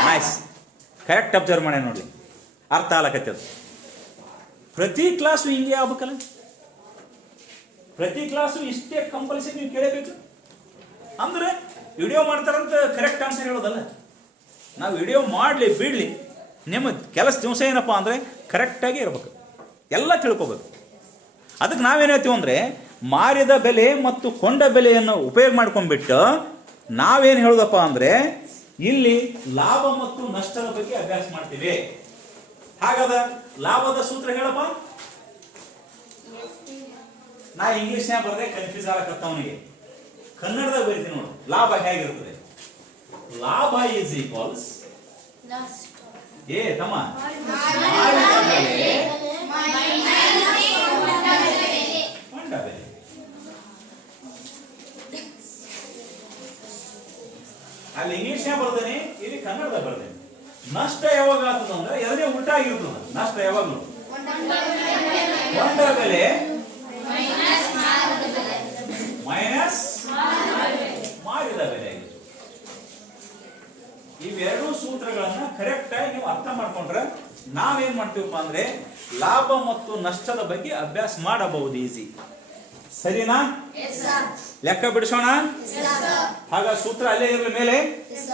ನೈಸ್, ಕರೆಕ್ಟ್ ಅಬ್ಸರ್ವ್ ಮಾಡಿ ನೋಡಿ, ಅರ್ಥ ಆಗಕತ್ತದ. ಪ್ರತಿ ಕ್ಲಾಸು ಹಿಂಗೆ ಆಗ್ಬೇಕಲ್ಲ, ಪ್ರತಿ ಕ್ಲಾಸು ಇಷ್ಟೇ ಕಂಪಲ್ಸರಿ ನೀವು ಕೇಳಬೇಕು. ಅಂದ್ರೆ ವಿಡಿಯೋ ಮಾಡ್ತಾರಂತ ಕರೆಕ್ಟ್ ಆನ್ಸರ್ ಹೇಳೋದಲ್ಲ, ನಾವು ವಿಡಿಯೋ ಮಾಡಲಿ ಬಿಡಲಿ, ನಿಮ್ಮ ಕೆಲಸ ದಿವಸ ಏನಪ್ಪ ಅಂದರೆ ಕರೆಕ್ಟಾಗಿ ಇರ್ಬೇಕು, ಎಲ್ಲ ತಿಳ್ಕೊಬೇಕು. ಅದಕ್ಕೆ ನಾವೇನು ಹೇಳ್ತೀವಿ ಅಂದರೆ, ಮಾರಿದ ಬೆಲೆ ಮತ್ತು ಕೊಂಡ ಬೆಲೆಯನ್ನು ಉಪಯೋಗ ಮಾಡ್ಕೊಂಡ್ಬಿಟ್ಟು ನಾವೇನು ಹೇಳೋದಪ್ಪ ಅಂದರೆ, ಇಲ್ಲಿ ಲಾಭ ಮತ್ತು ನಷ್ಟದ ಬಗ್ಗೆ ಅಭ್ಯಾಸ ಮಾಡ್ತೀವಿ. ಹಾಗಾದ ಲಾಭದ ಸೂತ್ರ ಹೇಳಪ್ಪ. ನಾ ಇಂಗ್ಲಿಷ್ನ್ಯಾಗ ಬರದೆ ಕನ್ಫ್ಯೂಸ್ ಆಗಕತ್ತವನಿಗೆ, ಕನ್ನಡದಾಗ ಬರೀತೀನಿ ನೋಡು. ಲಾಭ ಹೇಗಿರ್ತದೆ? ಲಾಭ ಈಸ್ ಈಕ್ವಲ್ಸ್ ಏ ತಮ್ಮ ಕೊಂಡ ಬೆಲೆ. ಅಲ್ಲಿ ಇಂಗ್ಲಿಷ್ನ್ಯಾಗ ಬರ್ದೇನೆ, ಇಲ್ಲಿ ಕನ್ನಡದಾಗ ಬರ್ದೇನೆ. ನಷ್ಟ ಯಾವಾಗ ಆಗ್ತದಂದ್ರೆ ಎದನೇ ಉಲ್ಟಾ ಆಗಿರ್ತದ. ನಷ್ಟ ಯಾವಾಗಲೂ ಕೊಂಡ ಬೆಲೆ ಮೈನಸ್ ಮಾರಿದ ಬೆಲೆ. ಇವೆರಡು ಸೂತ್ರಗಳನ್ನ ಕರೆಕ್ಟ್ ಆಗಿ ನೀವು ಅರ್ಥ ಮಾಡ್ಕೊಂಡ್ರೆ ನಾವೇನ್ ಮಾಡ್ತೀವಪ್ಪ ಅಂದ್ರೆ ಲಾಭ ಮತ್ತು ನಷ್ಟದ ಬಗ್ಗೆ ಅಭ್ಯಾಸ ಮಾಡಬಹುದು ಈಸಿ. ಸರಿನಾ? ಲೆಕ್ಕ ಬಿಡಿಸೋಣ. ಹಾಗ ಸೂತ್ರ ಅಲ್ಲೇ ಇರಲಿ ಮೇಲೆ,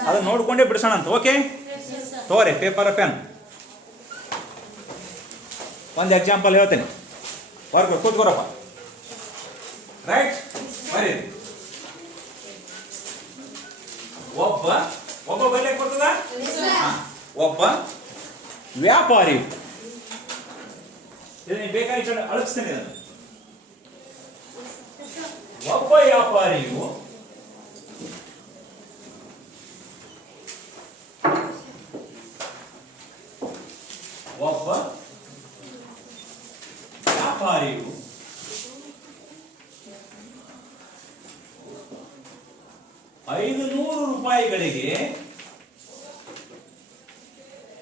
ಅದನ್ನ ನೋಡ್ಕೊಂಡೇ ಬಿಡಿಸೋಣ ಅಂತ. ಓಕೆ, ತೋರೆ ಪೇಪರ್ ಪೆನ್. ಒಂದು ಎಕ್ಸಾಂಪಲ್ ಹೇಳ್ತೇನೆ, ವರ್ಗ ಕೂತ್ಕೋರಪ್ಪ. ರೈಟ್, ಬರೀ. ಒಬ್ಬ ಬೆಲೆ ಕೊಡ್ತದ. ಒಬ್ಬ ವ್ಯಾಪಾರಿ, ಬೇಕಾಗಿ ಅಳಗಿಸ್ತೇನೆ ಇದನ್ನು. ಒಬ್ಬ ವ್ಯಾಪಾರಿಯು ಒಬ್ಬ ವ್ಯಾಪಾರಿಯು ರೂಪಾಯಿಗಳಿಗೆ,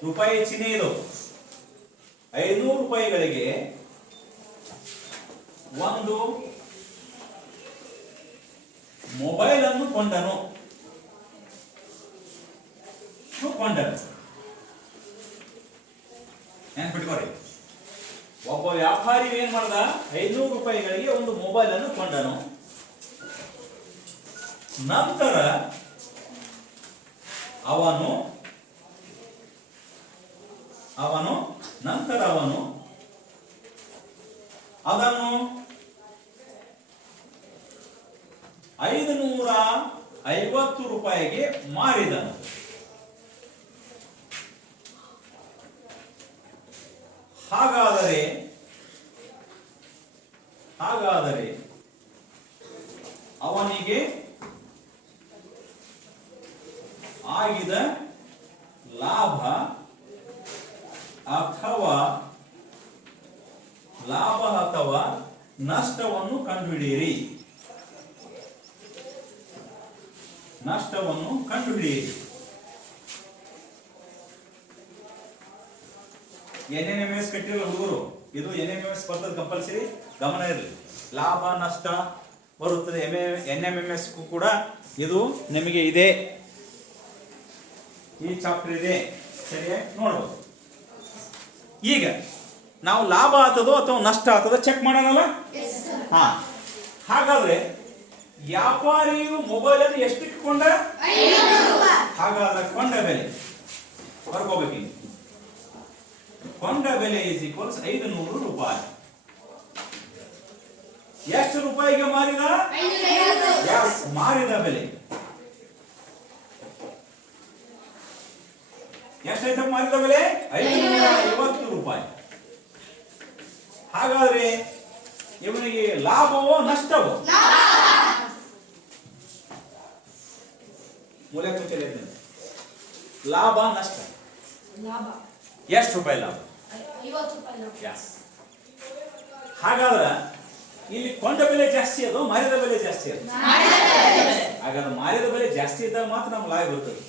ರೂಪಾಯಿ ಚಿಹ್ನೆ ಇದು, 500 ರೂಪಾಯಿಗಳಿಗೆ ಒಂದು ಮೊಬೈಲ್ ಅನ್ನು ಕೊಂಡನು. ನೆನ್ಪಿಟ್ಕೋರಿ, ಒಬ್ಬ ವ್ಯಾಪಾರಿ ಏನ್ ಮಾಡ್ದ? 500 ರೂಪಾಯಿಗಳಿಗೆ ಒಂದು ಮೊಬೈಲ್ ಅನ್ನು ಕೊಂಡನು. ನಂತರ ಅವನು ಅದನ್ನು 550 ರೂಪಾಯಿಗೆ ಮಾರಿದನು. ಹಾಗಾದರೆ ಅವನಿಗೆ ಆಗಿದ ಲಾಭ ಅಥವಾ ನಷ್ಟವನ್ನು ಕಂಡುಹಿಡಿಯಿರಿ. NMMS ಕಟ್ಟಿರೋ ಹುಡುಗರು, ಇದು NMMS ಬರ್ತದೆ ಕಂಪಲ್ಸರಿ, ಗಮನ ಇರಲಿ. ಲಾಭ ನಷ್ಟ ಬರುತ್ತದೆ NMMS ಕೂಡ. ಇದು ನಿಮಗೆ ಇದೆ, ಈ ಚಾಪ್ಟರ್ ಇದೆ, ಸರಿಯಾಗಿ ನೋಡ್ಬೋದು. ಈಗ ನಾವು ಲಾಭ ಆತದೋ ಅಥವಾ ನಷ್ಟ ಆತದೋ ಚೆಕ್ ಮಾಡೋಣಲ್ಲ. ಹಾ, ಹಾಗಾದ್ರೆ ವ್ಯಾಪಾರಿಯು ಮೊಬೈಲ್ ಅನ್ನು ಎಷ್ಟಕ್ಕೆ ಕೊಂಡ? ಹಾಗಾದ್ರೆ ಕೊಂಡ ಬೆಲೆ ಬರ್ಕೋಬೇಕು. ಕೊಂಡ ಬೆಲೆ ಈಸ್ ಈಕ್ವಲ್ಸ್ 500 ರೂಪಾಯಿ. ಎಷ್ಟು ರೂಪಾಯಿಗೆ ಮಾರಿದ? ಮಾರಿದ ಬೆಲೆ ಎಷ್ಟಾಯ್ತು? ಮಾರಿದ ಬೆಲೆ 550 ರೂಪಾಯಿ. ಹಾಗಾದ್ರೆ ಇವನಿಗೆ ಲಾಭವೋ ನಷ್ಟವೋ? ಮೂಲೆ ಕೂತಲ್ಲಿ ಲಾಭ ನಷ್ಟ ಎಷ್ಟು ರೂಪಾಯಿ ಲಾಭ? 50 ರೂಪಾಯಿ. ಹಾಗಾದ್ರೆ ಇಲ್ಲಿ ಕೊಂಡ ಬೆಲೆ ಜಾಸ್ತಿ ಅದು, ಮಾರಿದ ಬೆಲೆ ಜಾಸ್ತಿ ಅದು. ಹಾಗಾದ್ರೆ ಮಾರಿದ ಬೆಲೆ ಜಾಸ್ತಿ ಇದ್ದಾಗ ಮಾತ್ರ ನಮ್ಗೆ ಲಾಭ ಬರ್ತದೆ.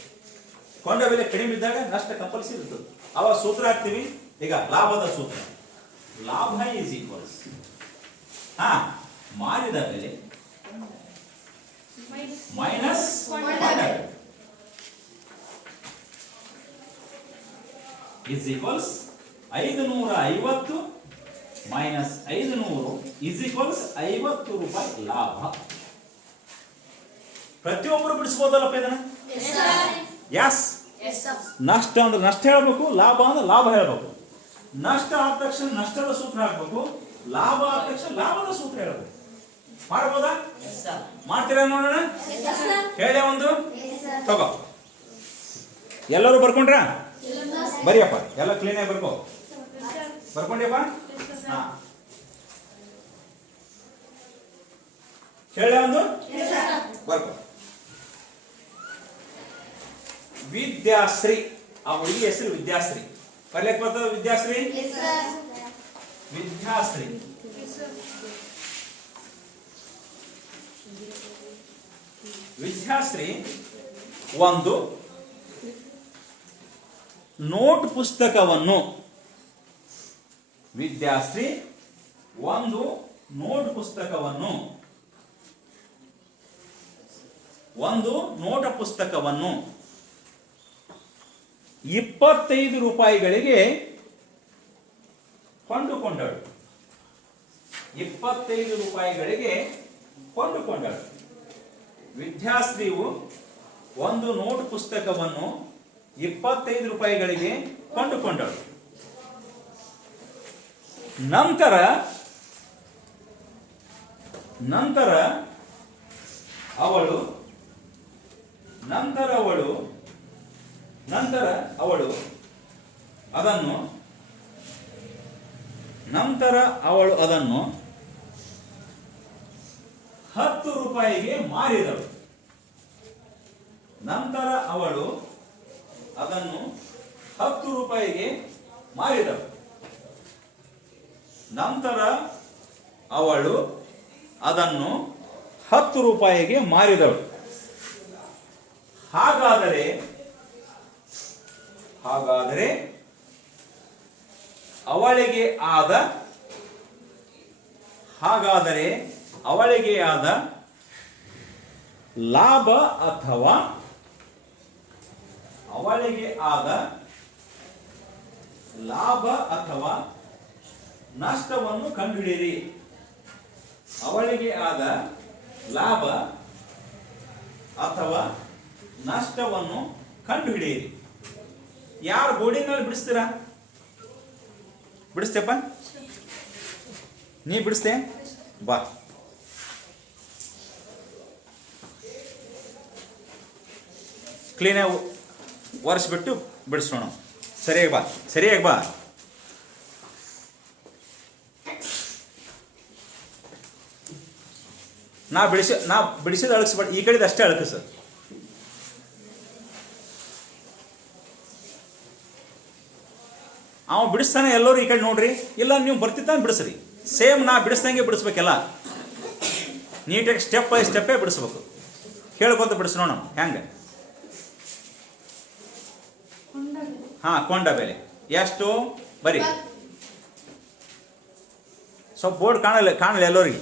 ಕೊಂಡ ಬೆಲೆ ಕಡಿಮೆ ಇದ್ದಾಗ ನಷ್ಟ ಕಂಪಲ್ಸರಿ ಇರ್ತದೆ. ಅವಾಗ ಸೂತ್ರ ಹಾಕ್ತೀವಿ. ಈಗ ಲಾಭದ ಸೂತ್ರ, ಲಾಭ ಈಸ್ ಈಕ್ವಲ್ಸ್ ಮಾರಿದ ಬೆಲೆ minus 100 is equals 550 minus 500 is equals 50 ರೂಪಾಯಿ ಲಾಭ. ಪ್ರತಿಯೊಬ್ಬರು ಬಿಡಿಸ್ಬೋದಲ್ಲಪ್ಪ ಇದನ್ನ? ಯಸ್. ನಷ್ಟ ಅಂದ್ರೆ ನಷ್ಟ ಹೇಳ್ಬೇಕು, ಲಾಭ ಅಂದ್ರೆ ಲಾಭ ಹೇಳ್ಬೇಕು. ನಷ್ಟ ಆದ ತಕ್ಷಣ ನಷ್ಟದ ಸೂತ್ರ ಹಾಕ್ಬೇಕು, ಲಾಭ ಆದ ತಕ್ಷಣ ಲಾಭದ ಸೂತ್ರ ಹೇಳ್ಬೇಕು. ಮಾಡ್ಬೋದಾ? ಮಾಡ್ತೀರಾ ನೋಡೋಣ? ಹೇಳಿ ಒಂದು ತಗೋ. ಎಲ್ಲರೂ ಬರ್ಕೊಂಡ್ರ? ಬರಿಯಪ್ಪ, ಎಲ್ಲ ಕ್ಲೀನಾಗಿ ಬರ್ಕೋ. ಬರ್ಕೊಂಡ್ಯಪ್ಪ? ಹಾ, ಹೇಳಿ ಒಂದು ಬರ್ಕೋ. ವಿದ್ಯಾಶ್ರೀ, ಆ ಹುಡುಗಿ ಹೆಸರು ವಿದ್ಯಾಶ್ರೀ. ಬರ್ಲಿಕ್ಕೆ ಬರ್ತದ ವಿದ್ಯಾಶ್ರೀ? ವಿದ್ಯಾಶ್ರೀ ವಿದ್ಯಾಶ್ರೀ ಒಂದು ನೋಟ್ ಪುಸ್ತಕವನ್ನು ವಿದ್ಯಾಶ್ರೀ ಒಂದು ನೋಟ್ ಪುಸ್ತಕವನ್ನು ಒಂದು ನೋಟ ಪುಸ್ತಕವನ್ನು 25 ರೂಪಾಯಿಗಳಿಗೆ ಕೊಂಡುಕೊಂಡಳು. 25 ರೂಪಾಯಿಗಳಿಗೆ ಕೊಂಡುಕೊಂಡಳು. ವಿದ್ಯಾಶ್ರೀಯು ಒಂದು ನೋಟ್ ಪುಸ್ತಕವನ್ನು 25 ರೂಪಾಯಿಗಳಿಗೆ ಕೊಂಡುಕೊಂಡಳು. ನಂತರ ಅವಳು ಅದನ್ನು 10 ರೂಪಾಯಿಗೆ ಮಾರಿದಳು. ನಂತರ ಅವಳು ಅದನ್ನು 10 ರೂಪಾಯಿಗೆ ಮಾರಿದಳು. ನಂತರ ಅವಳು ಅದನ್ನು 10 ರೂಪಾಯಿಗೆ ಮಾರಿದಳು. ಹಾಗಾದರೆ ಅವಳಿಗೆ ಆದ ಲಾಭ ಅಥವಾ ನಷ್ಟವನ್ನು ಕಂಡುಹಿಡಿಯಿರಿ. ಅವಳಿಗೆ ಆದ ಲಾಭ ಅಥವಾ ನಷ್ಟವನ್ನು ಕಂಡುಹಿಡಿಯಿರಿ. ಯಾರು ಬೋರ್ಡಿನಲ್ಲಿ ಬಿಡಿಸ್ತೀರಾ? ಬಿಡಿಸ್ತೇಪ್ಪ, ನೀ ಬಿಡಿಸ್ತೇ ಬಾ. ಕ್ಲೀನಾಗಿ ಒರೆಸ್ಬಿಟ್ಟು ಬಿಡಿಸೋಣ. ಸರಿಯಾಗಿ ಬಾ. ನಾ ಬಿಡಿಸಿದ ಅಳಗಿಸ್ಬೇಡ, ಈ ಕಡೆದು ಅಷ್ಟೇ ಅಳಕಿಸ. ಅವ ಬಿಡಿಸ್ತಾನೆ, ಎಲ್ಲರೂ ಈ ಕಡೆ ನೋಡ್ರಿ. ಇಲ್ಲ ನೀವು ಬರ್ತಿತ್ತಾನೆ ಬಿಡಿಸ್ರಿ. ಸೇಮ್ ನಾ ಬಿಡಿಸ್ದಂಗೆ ಬಿಡಿಸ್ಬೇಕೆಲ್ಲ. ನೀಟಾಗಿ ಸ್ಟೆಪ್ ಬೈ ಸ್ಟೆಪ್ಪೇ ಬಿಡಿಸ್ಬೇಕು. ಕೇಳ್ಕೊಂತ ಬಿಡಿಸೋಣ ಹೆಂಗೆ. ಕೊಂಡ ಬೆಲೆ ಎಷ್ಟು ಬರೀ. ಸ್ವಲ್ಪ ಬೋರ್ಡ್ ಕಾಣಲ್ಲ ಎಲ್ಲರಿಗೆ.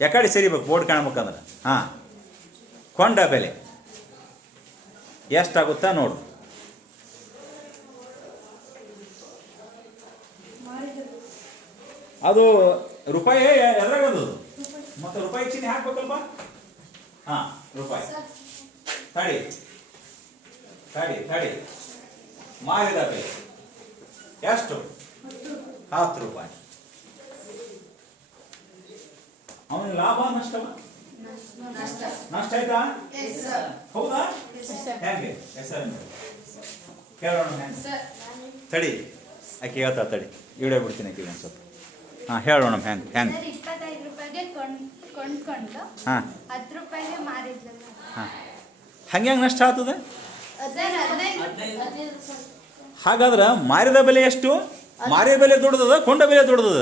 ಯಾಕಡೆ ಸರಿಬೇಕು ಬೋರ್ಡ್ ಕಾಣ್ಬೇಕಂದ್ರೆ. ಕೊಂಡ ಬೆಲೆ ಎಷ್ಟಾಗುತ್ತಾ ನೋಡು. ಅದು ರೂಪಾಯಿ ಎದ್ರಾಗದು, ಮತ್ತೆ ರೂಪಾಯಿ ಚಿಹ್ನೆ ಹಾಕ್ಬೇಕಲ್ಪ. ರೂಪಾಯಿ ತಡಿ. ಮಾರಿದ ಬೆಲೆ ಎಷ್ಟು? 10 ರೂಪಾಯಿ. ಅವನ ಲಾಭ ನಷ್ಟವ? ನಷ್ಟ ಆಯ್ತಾ? ಹೌದಾ? ಹೆಂಗೆ ಕೇಳೋಣ. ತಡಿ, ಆಕೆ ಹೇಳ್ತಾ ತಡಿ, ಇಡೇ ಬಿಡ್ತೀನಿ ಆಕೆಗೆ ಒಂದು ಸ್ವಲ್ಪ. ಹೇಳೋಣ ಹೆಂಗೆ 25 ರೂಪಾಯಿಗೆ ಕೊಂಡ್ಕೊಂಡು 10 ರೂಪಾಯಿಗೆ ಮಾರಿದ್ಲಲ್ಲ. ಹಂಗೆ ನಷ್ಟ ಆಗ್ತದೆ? ಹಾಗಾದ್ರೆ ಮಾರಿದ ಬೆಲೆ ಎಷ್ಟು? ಮಾರಿದ ಬೆಲೆ ದೊಡ್ಡದ, ಕೊಂಡ ಬೆಲೆ ದೊಡ್ಡದ?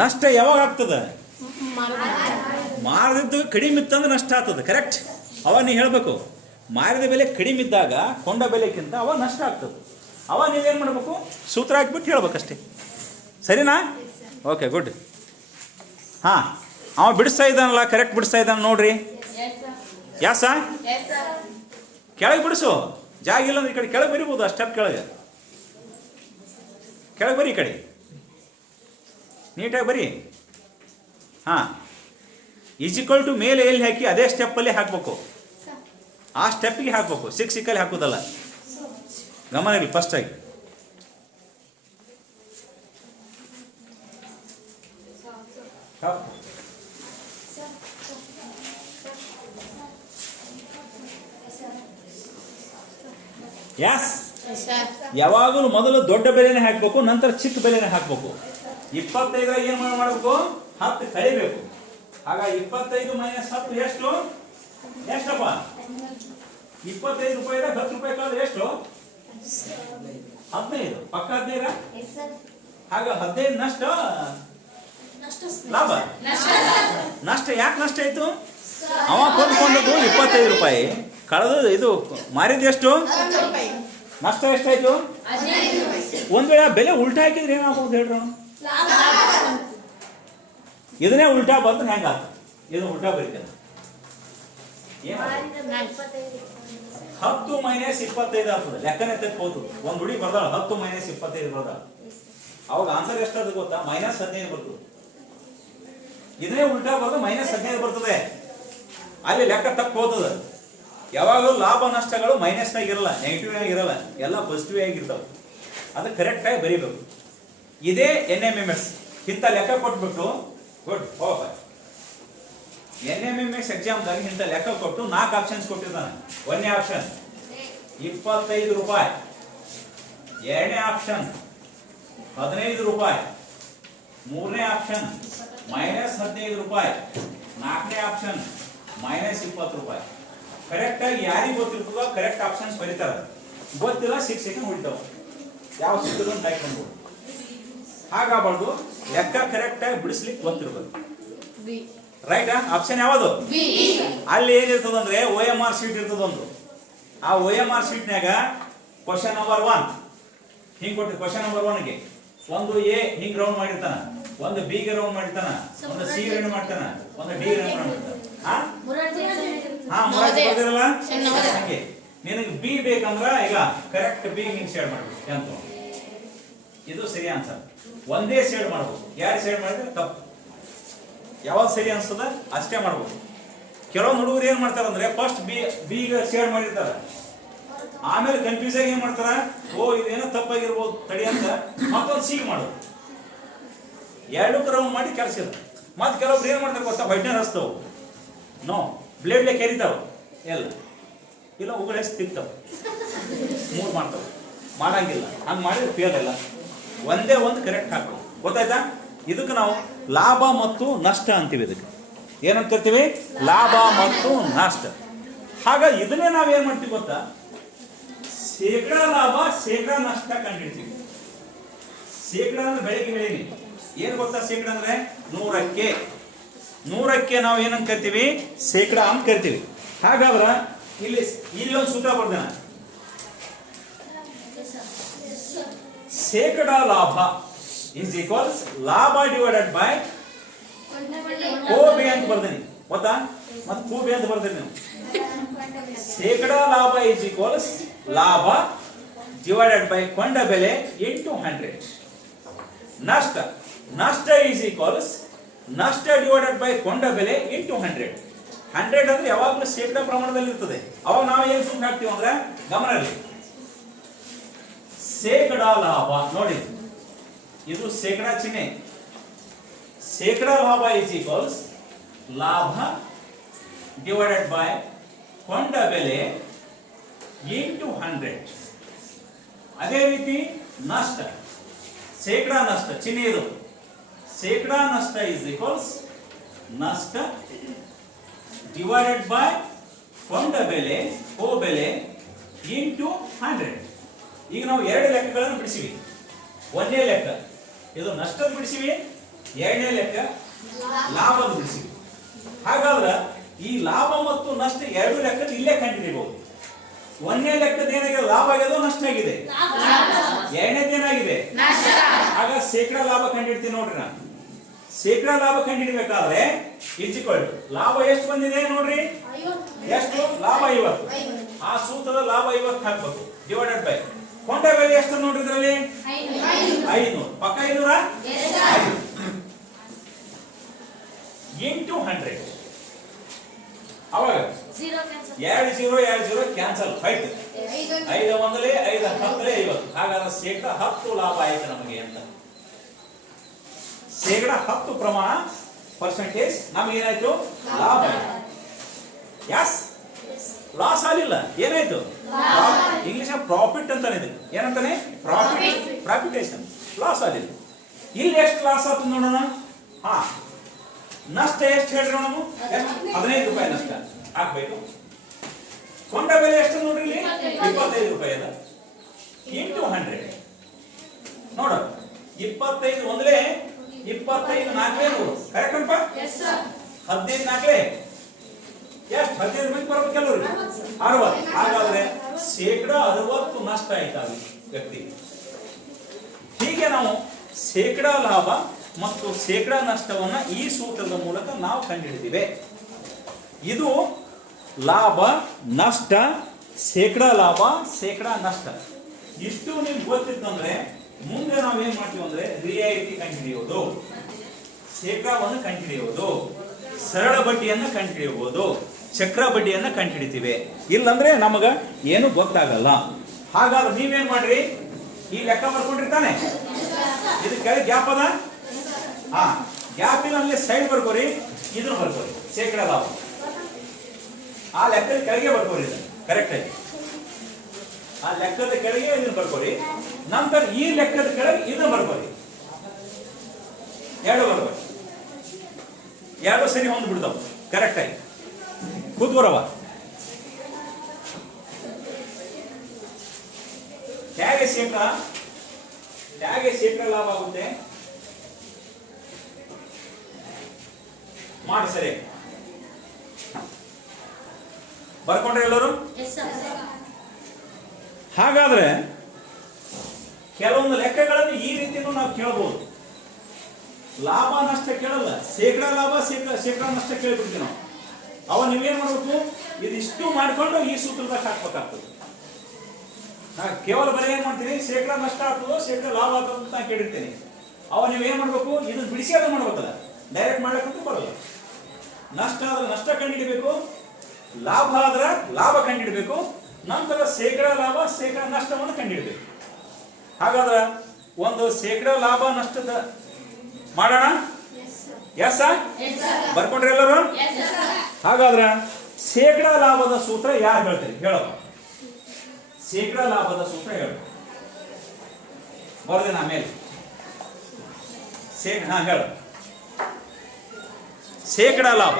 ನಷ್ಟ ಯಾವಾಗ ಆಗ್ತದೆ? ಮಾರಿದ್ದು ಕಡಿಮೆ ಇತ್ತಂದ್ರೆ ನಷ್ಟ ಆಗ್ತದೆ. ಕರೆಕ್ಟ್. ಅವಾಗ ನೀವು ಹೇಳಬೇಕು, ಮಾರಿದ ಬೆಲೆ ಕಡಿಮೆ ಇದ್ದಾಗ ಕೊಂಡ ಬೆಲೆಗಿಂತ ಅವಾಗ ನಷ್ಟ ಆಗ್ತದೆ. ಅವಾಗ ನೀವೇನು ಮಾಡಬೇಕು? ಸೂತ್ರ ಹಾಕಿಬಿಟ್ಟು ಹೇಳ್ಬೇಕಷ್ಟೇ. ಸರಿನಾ? Okay, good. ಅವ ಬಿಡಿಸ್ತಾ ಇದ್ದಾನಲ್ಲ, ಕರೆಕ್ಟ್ ಬಿಡಿಸ್ತಾ ಇದ್ದಾನೆ ನೋಡ್ರಿ. ಯಾಸ ಕೆಳಗೆ ಬಿಡಿಸು, ಜಾಗ ಇಲ್ಲ ಅಂದ್ರೆ ಈ ಕಡೆ ಕೆಳಗೆ ಬರಿಬೋದು. ಆ ಸ್ಟೆಪ್ ಕೆಳಗೆ ಬರಿ, ಈ ಕಡೆ ನೀಟಾಗಿ ಬರಿ. ಹಾಂ, ಈಜಿಕ್ವಲ್ ಟು ಮೇಲೆ ಎಲ್ಲಿ ಹಾಕಿ ಅದೇ ಸ್ಟೆಪ್ಪಲ್ಲಿ ಹಾಕಬೇಕು, ಆ ಸ್ಟೆಪ್ಪಿಗೆ ಹಾಕಬೇಕು, ಸಿಕ್ಕಲ್ಲಿ ಹಾಕೋದಲ್ಲ. ಗಮನ ಇರಲಿ ಫಸ್ಟಾಗಿ. ಯಾಸ್, ಯಾವಾಗಲೂ ಮೊದಲು ದೊಡ್ಡ ಬೆಲೆನೇ ಹಾಕಬೇಕು, ನಂತರ ಚಿಕ್ಕ ಬೆಲೆನೇ ಹಾಕಬೇಕು. 25 ಏನು ಮಾಡಬೇಕು, 10 ಕಳಿಬೇಕು. ಆಗ 25 - 10 ಎಷ್ಟು? ಎಷ್ಟಪ್ಪ? 25 ರೂಪಾಯಿದ 10 ರೂಪಾಯಿ ಕಳೆದ್ರೆ ಎಷ್ಟು? 15. ಪಕ್ಕ 15. ಆಗ 15 ನಷ್ಟ ಲಾಭ. ನಷ್ಟ ಯಾಕೆ ನಷ್ಟ ಆಯ್ತು? ಅವ ಕೊಂಡ್ಕೊಂಡದ್ದು 25 ರೂಪಾಯಿ, ಕಳೆದು ಇದು ಮಾರಿದ ಎಷ್ಟು? ನಷ್ಟ ಎಷ್ಟಾಯ್ತು? ಒಂದ್ ವೇಳೆ ಬೆಲೆ ಉಲ್ಟಾ ಹಾಕಿದ್ರೆ ಏನಾಗ್ಬೋದು ಹೇಳ್ರಿ? ಇದನ್ನೇ ಉಲ್ಟಾ ಬಂದ್ರೆ ಹೆಂಗ? ಇದು ಉಲ್ಟಾ ಬರೀತಾರೆ. 10 - 25 ಆಗ್ತದೆ. ಲೆಕ್ಕನೇ ತಪ್ಪೋದು. ಒಂದ್ ಹುಡುಗಿ ಬರ್ದಾಳ 10 - 25 ಬರ್ದಾಳ. ಅವಾಗ ಆನ್ಸರ್ ಎಷ್ಟಾದ ಗೊತ್ತಾ? -15 ಬರ್ತದೆ. ಇದನ್ನೇ ಉಲ್ಟಾ ಬರ್ತದೆ, -15 ಬರ್ತದೆ. ಅಲ್ಲಿ ಲೆಕ್ಕ ತಪ್ಪು ಹೋಗ್ತದೆ. ಯಾವಾಗಲೂ ಲಾಭ ನಷ್ಟಗಳು ಮೈನಸ್ನಾಗ ಇರಲ್ಲ, ನೆಗೆಟಿವ್ ಆಗಿರಲ್ಲ, ಎಲ್ಲ ಪಾಸಿಟಿವ್ ಆಗಿರ್ತಾವೆ. ಅದು ಕರೆಕ್ಟಾಗಿ ಬರೀಬೇಕು. ಇದೇ NMMS ಇಂಥ ಲೆಕ್ಕ ಕೊಟ್ಬಿಟ್ಟು ಗುಡ್ ಹೋಗ. NMMS ಎಕ್ಸಾಮ್ದಾಗ ಇಂಥ ಲೆಕ್ಕ ಕೊಟ್ಟು 4 ಆಪ್ಷನ್ಸ್ ಕೊಟ್ಟಿರ್ತಾನೆ. 1ನೇ ಆಪ್ಷನ್ 25 ರೂಪಾಯಿ, 2ನೇ ಆಪ್ಷನ್ 15 ರೂಪಾಯಿ, 3ನೇ ಆಪ್ಷನ್ -15 ರೂಪಾಯಿ, 4ನೇ ಆಪ್ಷನ್ -20 ರೂಪಾಯಿ. ಕರೆಕ್ಟಾಗಿ ಯಾರಿಗೆ ಗೊತ್ತಿರ್ತದೋ ಕರೆಕ್ಟ್ ಆಪ್ಷನ್ಸ್ ಬರೀತಾರೆ. ಗೊತ್ತಿಲ್ಲ 6 ಸೆಕೆಂಡ್ ಹೊಡಿತಾವ. ಯಾವ ಸಿಕ್ಕಿದ್ರು ಅಂತ ಹಾಕೊಂಡು ಹಾಗಾಗಬಾರ್ದು. ಲೆಕ್ಕ ಕರೆಕ್ಟಾಗಿ ಬಿಡಿಸ್ಲಿಕ್ಕೆ ಗೊತ್ತಿರ್ಬೇಕು. ರೈಟ್? ಆಪ್ಷನ್ ಯಾವುದು? ಅಲ್ಲಿ ಏನಿರ್ತದಂದ್ರೆ OMR ಶೀಟ್ ಇರ್ತದೊಂದು. ಆ OMR ಶೀಟ್ನಾಗ ಕ್ವಶನ್ ನಂಬರ್ 1 ಹಿಂಗ್ ಕೊಟ್ಟು, ಕ್ವಶನ್ ನಂಬರ್ 1ಗೆ ಒಂದು A ಹಿಂಗ್ ರೌಂಡ್ ಮಾಡಿರ್ತಾನ, ಒಂದು B ಗೆ ರೌಂಡ್ ಮಾಡಿರ್ತಾನ, ಒಂದು C ಗೆ ರೌಂಡ್ ಮಾಡ್ತಾನ, ಒಂದು D ಗೆ ರೌಂಡ್ ಮಾಡ್ತಾನ. ಹಂಗೆ ನಿನಗೆ B ಬೇಕಂದ್ರ ಈಗ ಕರೆಕ್ಟ್ B ಹಿಂಗ್ ಶೇಡ್ ಮಾಡ್ಬೇಕು ಅಂತ. ಇದು ಸರಿ ಆನ್ಸರ್. ಒಂದೇ ಶೇಡ್ ಮಾಡ್ಬೇಕು. ಯಾರು ಶೇಡ್ ಮಾಡಿದ್ರೆ ತಪ್ಪು. ಯಾವ್ದು ಸರಿ ಅನ್ಸ್ತದ ಅಷ್ಟೇ ಮಾಡ್ಬೇಕು. ಕೆಲವೊಂದು ಹುಡುಗರು ಏನ್ ಮಾಡ್ತಾರ ಅಂದ್ರೆ ಫಸ್ಟ್ ಬಿ ಗೆ ಶೇಡ್ ಮಾಡಿರ್ತಾರ, ಆಮೇಲೆ ಕನ್ಫ್ಯೂಸ್ ಆಗಿ ಏನ್ ಮಾಡ್ತಾರ, ಓ ಇದೇನೋ ತಪ್ಪಾಗಿರ್ಬೋದು ತಡಿ ಅಂತ ಮತ್ತೊಂದು ಸಿ ಮಾಡೋದು. 2 ರೌಂಡ್ ಮಾಡಿ ಕೆಲಸ ಇಲ್ಲ. ಮತ್ತೆ ಕೆಲವೊಬ್ರು ಏನ್ ಮಾಡ್ತಾರೆ ಗೊತ್ತಾ, ವೈಟ್ನರ್ ಹಚ್ತಾವ, ನೋ ಬ್ಲೇಡ್ಲೆ ಕೆರಿತಾವ, ಎಲ್ಲ ಇಲ್ಲ ಉಗುಳು ಹೆಸ್ ತಿಕ್ತಾವ, 3 ಮಾಡ್ತಾವ, ಮಾಡಂಗಿಲ್ಲ. ಹಂಗೆ ಮಾಡಿದ್ರೆ ಫೇಲ್ ಇಲ್ಲ. ಒಂದೇ ಒಂದು ಕರೆಕ್ಟ್ ಹಾಕೋದು. ಗೊತ್ತಾಯ್ತಾ? ಇದಕ್ಕೆ ನಾವು ಲಾಭ ಮತ್ತು ನಷ್ಟ ಅಂತೀವಿ. ಇದಕ್ಕೆ ಏನಂತಿರ್ತೀವಿ? ಲಾಭ ಮತ್ತು ನಷ್ಟ. ಹಾಗ ಇದನ್ನೇ ನಾವೇನ್ ಮಾಡ್ತೀವಿ ಗೊತ್ತಾ, ಶೇಕಡಾ ಲಾಭ ಶೇಕಡಾ ನಷ್ಟ ಕಂಡಿಡ್ತೀವಿ. ಶೇಕಡಾ ಅಂದ್ರೆ ಬೆಳಿಗ್ಗೆ ಹೇಳಿನಿ. ಏನ್ ಗೊತ್ತಾ ಶೇಕಡಾ ಅಂದ್ರೆ 100ಕ್ಕೆ ನಾವು ಏನಂತ ಕರಿತೀವಿ? ಶೇಕಡಾ ಅಂತ ಕರಿತೀವಿ. ಹಾಗಾದ್ರ ಇಲ್ಲಿ ಒಂದು ಸೂತ್ರ ಬರ್ದೇನ, ಶೇಕಡಾ ಲಾಭ ಇಸ್ ಈಕ್ವಲ್ಸ್ ಲಾಭ ಡಿವೈಡೆಡ್ ಬೈ ಕೋಬೆ ಅಂತ ಬರ್ದೇನಿ. ಗೊತ್ತಾ? ಮತ್ತೆ ಕೋಬೆ ಅಂತ ಬರ್ದೇನಿ ನೀವು. ಶೇಕಡಾ ಲಾಭ ಇಸ್ ಈಕ್ವಲ್ಸ್ ಲಾಭ ಡಿವೈಡೆಡ್ ಬೈ ಕೊಂಡ ಬೆಲೆ ಇಂಟು 100. ನಷ್ಟ ಇಸ್ ಈಕ್ವಲ್ಸ್ ನಷ್ಟ ಡಿವೈಡೆಡ್ ಬೈ ಕೊಂಡ ಬೆಲೆ ಇಂಟು 100. 100 ಅಂದ್ರೆ ಯಾವಾಗಲೂ ಶೇಕಡಾ ಪ್ರಮಾಣದಲ್ಲಿ ಇರ್ತದೆ. ಅವಾಗ ನಾವು ಏನು ಸುಮ್ಮನೆ ಹಾಕ್ತೀವಿ ಅಂದ್ರೆ ಗಮನ ಇರಲಿ. ಶೇಕಡಾ ಲಾಭ ನೋಡಿ, ಇದು ಶೇಕಡಾ ಚಿಹ್ನೆ. ಶೇಕಡಾ ಲಾಭ ಇಸ್ ಈಕ್ವಲ್ಸ್ ಲಾಭ ಡಿವೈಡೆಡ್ ಬೈ ಕೊಂಡ ಬೆಲೆ ಇಂಟು 100. ಅದೇ ರೀತಿ ನಷ್ಟ, ಶೇಕಡಾ ನಷ್ಟ ಚಿಹ್ನೆ ಇದು. ಶೇಕಡಾ ನಷ್ಟ ಇಸ್ ಈಕ್ವಲ್ಸ್ ನಷ್ಟ ಡಿವೈಡೆಡ್ ಬೈ ಕೊಂಡ ಬೆಲೆ ಬೆಲೆ ಇಂಟು 100. ಈಗ ನಾವು 2 ಲೆಕ್ಕಗಳನ್ನು ಬಿಡಿಸಿವಿ. 1ನೇ ಲೆಕ್ಕ ಇದು ನಷ್ಟದ ಬಿಡಿಸಿವಿ, 2ನೇ ಲೆಕ್ಕ ಲಾಭದ ಬಿಡಿಸಿವಿ. ಹಾಗಾದ್ರೆ ಈ ಲಾಭ ಮತ್ತು ನಷ್ಟ 2 ಲೆಕ್ಕ ಇಲ್ಲೇ ಕಂಡುಹಿಡಿಯಬಹುದು. 1ನೇ ಲೆಕ್ಕದ ಏನಾಗಿದೆ? ಲಾಭ ಆಗಿದೆ, ನಷ್ಟ ಆಗಿದೆ. 2ನೇದು ಏನಾಗಿದೆ? ಆಗ ಶೇಕಡಾ ಲಾಭ ಕಂಡುಹಿಡ್ತೀವಿ ನೋಡ್ರಿ. ನಾನು ಶೇಕಡಾ ಲಾಭ ಕಂಡುಹಿಡಬೇಕಾದ್ರೆ ಇಸ್ ಈಕ್ವಲ್ ಟು ಲಾಭ ಎಷ್ಟು ಬಂದಿದೆ ನೋಡ್ರಿ, ಎಷ್ಟು ಲಾಭ 50. ಆ ಸೂತ್ರದ ಲಾಭ 50 ಹಾಕ್ಬೇಕು ಡಿವೈಡೆಡ್ ಬೈ ಕೊಂಡ ಬೆಲೆ ಎಷ್ಟು ನೋಡ್ರಿ ಇದರಲ್ಲಿ 500 ಪಕ್ಕ 500 ಇಂಟು 100. ಅವಾಗ 2 0 ಕ್ಯಾನ್ಸಲ್ 5 5 ಒಂದಲೇ 5 10 50. ಹಾಗಾದ್ರೆ ಶೇಕಡ 10 ಲಾಭ ಆಯ್ತು ನಮಗೆ ಅಂತ. ಶೇಕಡ 10 ಪ್ರಮಾಣ ಪರ್ಸೆಂಟೇಜ್ ನಮಗೆ ಏನಾಯ್ತು ಲಾಭ ಆಯ್ತು. ಯಸ್ ಲಾಸ್ ಆಗಿಲ್ಲ, ಏನಾಯ್ತು ಇಂಗ್ಲಿಷ್ ಪ್ರಾಫಿಟ್ ಅಂತಾನೆ ಇದೆ. ಏನಂತಾನೆ ಪ್ರಾಫಿಟ್, ಪ್ರಾಫಿಟೇಷನ್. ಲಾಸ್ ಆಗಿಲ್ಲ. ಇಲ್ಲಿ ಎಷ್ಟು ಲಾಸ್ ಆಯ್ತು ನೋಡೋಣ. ಹಾ ನಷ್ಟ ಎಷ್ಟು ಹೇಳ್ರಿ ನೋಡೋಣ. 15 ರೂಪಾಯಿ ನಷ್ಟ ಹಾಕ್ಬೇಕು. ಕೊಂಡ ಬೆಲೆ ಎಷ್ಟು ನೋಡ್ರಿ ಇಲ್ಲಿ 25 ರೂಪಾಯಿ ಅದ ಇಂಟು 100. ನೋಡ 25 ಒಂದಲೇ 25 4 ಕರೆಕ್ಟ್ ಅನ್ಪ. 15 4 ಎಷ್ಟು 15 ರೂಪಾಯಿ ಬರಬೇಕು ಕೆಲವ್ರಿಗೆ 60. ಹಾಗಾದ್ರೆ ಶೇಕಡ 60 ನಷ್ಟ ಆಯ್ತಾ ವ್ಯಕ್ತಿ. ಹೀಗೆ ನಾವು ಶೇಕಡ ಲಾಭ ಮತ್ತು ಶೇಕಡ ನಷ್ಟವನ್ನ ಈ ಸೂತ್ರದ ಮೂಲಕ ನಾವು ಕಂಡುಹಿಡಿದಿವೆ. ಇದು ಲಾಭ ನಷ್ಟ, ಶೇಕಡ ಲಾಭ, ಶೇಕಡ ನಷ್ಟ. ಇಷ್ಟು ನಿಮ್ಗೆ ಗೊತ್ತಿತ್ತಂದ್ರೆ ಮುಂದೆ ನಾವು ಏನ್ ಮಾಡ್ತೀವಿ ಅಂದ್ರೆ ರಿಯಾಯಿತಿ ಕಂಡುಹಿಡಿಯೋದು, ಶೇಕಡವನ್ನು ಕಂಡುಹಿಡಿಯೋದು, ಸರಳ ಬಡ್ಡಿಯನ್ನು ಕಂಡುಹಿಡಿಯಬಹುದು, ಚಕ್ರ ಬಡ್ಡಿಯನ್ನು ಕಂಡುಹಿಡಿತೀವಿ. ಇಲ್ಲಂದ್ರೆ ನಮಗ ಏನು ಗೊತ್ತಾಗಲ್ಲ. ಹಾಗಾದ್ರೆ ನೀವೇನ್ ಮಾಡ್ರಿ, ಈ ಲೆಕ್ಕ ಬರ್ಕೊಂಡಿರ್ತಾನೆ ಇದು ಕೆಳಗೆ ಗ್ಯಾಪ್ ಅದ. ಹಾ ಗ್ಯಾಪಿನಲ್ಲಿ ಸೈಡ್ ಬರ್ಕೋರಿ, ಇದನ್ನು ಬರ್ಕೋರಿ ಶೇಕಡ ಲಾಭ. ಆ ಲೆಕ್ಕದ ಕೆಳಗೆ ಬರ್ಕೋರಿ ಕರೆಕ್ಟ್ ಆಗಿ. ಆ ಲೆಕ್ಕದ ಕೆಳಗೆ ಇದನ್ನು ಬರ್ಕೋರಿ. ನಂತರ ಈ ಲೆಕ್ಕದ ಕೆಳಗೆ ಇದನ್ನು ಬರ್ಕೋರಿ. ಎರಡು ಬರ್ಕೋರಿ, ಎರಡು ಸರಿ ಹೊಂದ್ ಬಿಡ್ತಾವ ಕರೆಕ್ಟ್ ಆಗಿ. ಕೂತ್ಬರವ ಹೇಗೆ ಶೇಕಡ ಲಾಭ ಆಗುತ್ತೆ ಮಾಡಿ ಸರಿ ಬರ್ಕೊಂಡ್ರೆ ಎಲ್ಲರೂ. ಹಾಗಾದ್ರೆ ಕೆಲವೊಂದು ಲೆಕ್ಕಗಳನ್ನು ಈ ರೀತಿಯೂ ನಾವು ಕೇಳಬಹುದು. ಲಾಭ ನಷ್ಟ ಕೇಳಲ್ಲ, ಶೇಕಡ ಲಾಭ ಶೇಕಡ ನಷ್ಟ ಕೇಳ್ಬಿಡ್ತೀವಿ ನಾವು. ಅವ ನೀವೇನ್ ಮಾಡ್ಬೇಕು, ಇದಿಷ್ಟು ಮಾಡ್ಕೊಂಡು ಈ ಸೂತ್ರದಾಗ ಹಾಕ್ಬೇಕಾಗ್ತದೆ. ಕೇವಲ ಬರೀ ಏನ್ ಮಾಡ್ತೀನಿ, ಶೇಕಡ ನಷ್ಟ ಆಗ್ತದೋ ಶೇಕಡ ಲಾಭ ಆಗ್ತದ ಅಂತ ಕೇಳಿರ್ತೀನಿ. ಅವ ನೀವೇನ್ ಮಾಡ್ಬೇಕು, ಇದನ್ನ ಬಿಡಿಸಿ ಅದನ್ನ ಮಾಡ್ಬೇಕಲ್ಲ, ಡೈರೆಕ್ಟ್ ಮಾಡ್ಬೇಕಂತೂ ಬರಲ್ಲ. ನಷ್ಟ ಆದ್ರೆ ನಷ್ಟ ಕಂಡುಹಿಡಬೇಕು, ಲಾಭ ಆದ್ರೆ ಲಾಭ ಕಂಡುಹಿಡಬೇಕು, ನಂತರ ಶೇಕಡ ಲಾಭ ಶೇಕಡ ನಷ್ಟವನ್ನು ಕಂಡುಹಿಡಬೇಕು. ಹಾಗಾದ್ರೆ ಒಂದು ಶೇಕಡ ಲಾಭ ನಷ್ಟದ ಮಾಡೋಣ. ಎಸ್ ಬರ್ಕೊಂಡ್ರಿ ಎಲ್ಲರೂ. ಹಾಗಾದ್ರೆ ಶೇಕಡ ಲಾಭದ ಸೂತ್ರ ಯಾರು ಹೇಳ್ತೀರಿ ಹೇಳೋ. ಶೇಕಡ ಲಾಭದ ಸೂತ್ರ ಹೇಳು ಬರ್ದೇನ ಮೇಲೆ ಹೇಳು. ಶೇಕಡ ಲಾಭ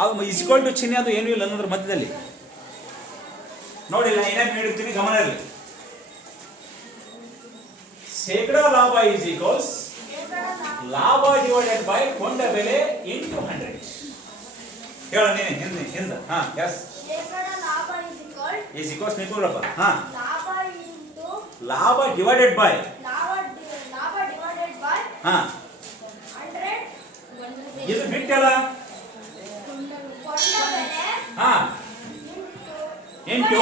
ಅದು ಇಸ್ಕೊಲ್ ಟು ಚಿಹ್ನೆ ಅದು ಏನೂ ಇಲ್ಲ ಅನ್ನೋದ್ರ ಮಧ್ಯದಲ್ಲಿ ನೋಡಿಲ್ಲ. ಏನಾಗಿ ಹೇಳಿರ್ತೀನಿ ಗಮನ ಇರಲಿ. ಶೇಕಡ ಲಾಭ ಈಸ್ ಈಕ್ವಲ್ಸ್ ಲಾಭ ಡಿವೈಡೆಡ್ ಬೈ ಕೊಂಡ ಬೆಲೆ ಇಂಟು 100. ಹೇಳ ನೀನೆ ಹಿಂದ. ಹಾ ಎಸ್ ಈಸ್ ಈಕ್ವಲ್ಸ್ ನಿಂತೂರಪ್ಪ. ಹಾ ಲಾಭ ಡಿವೈಡೆಡ್ ಬೈ ಹಾ ಇದು ಬಿಟ್ಟಲ್ಲ. ಹಾ ಇಂಟು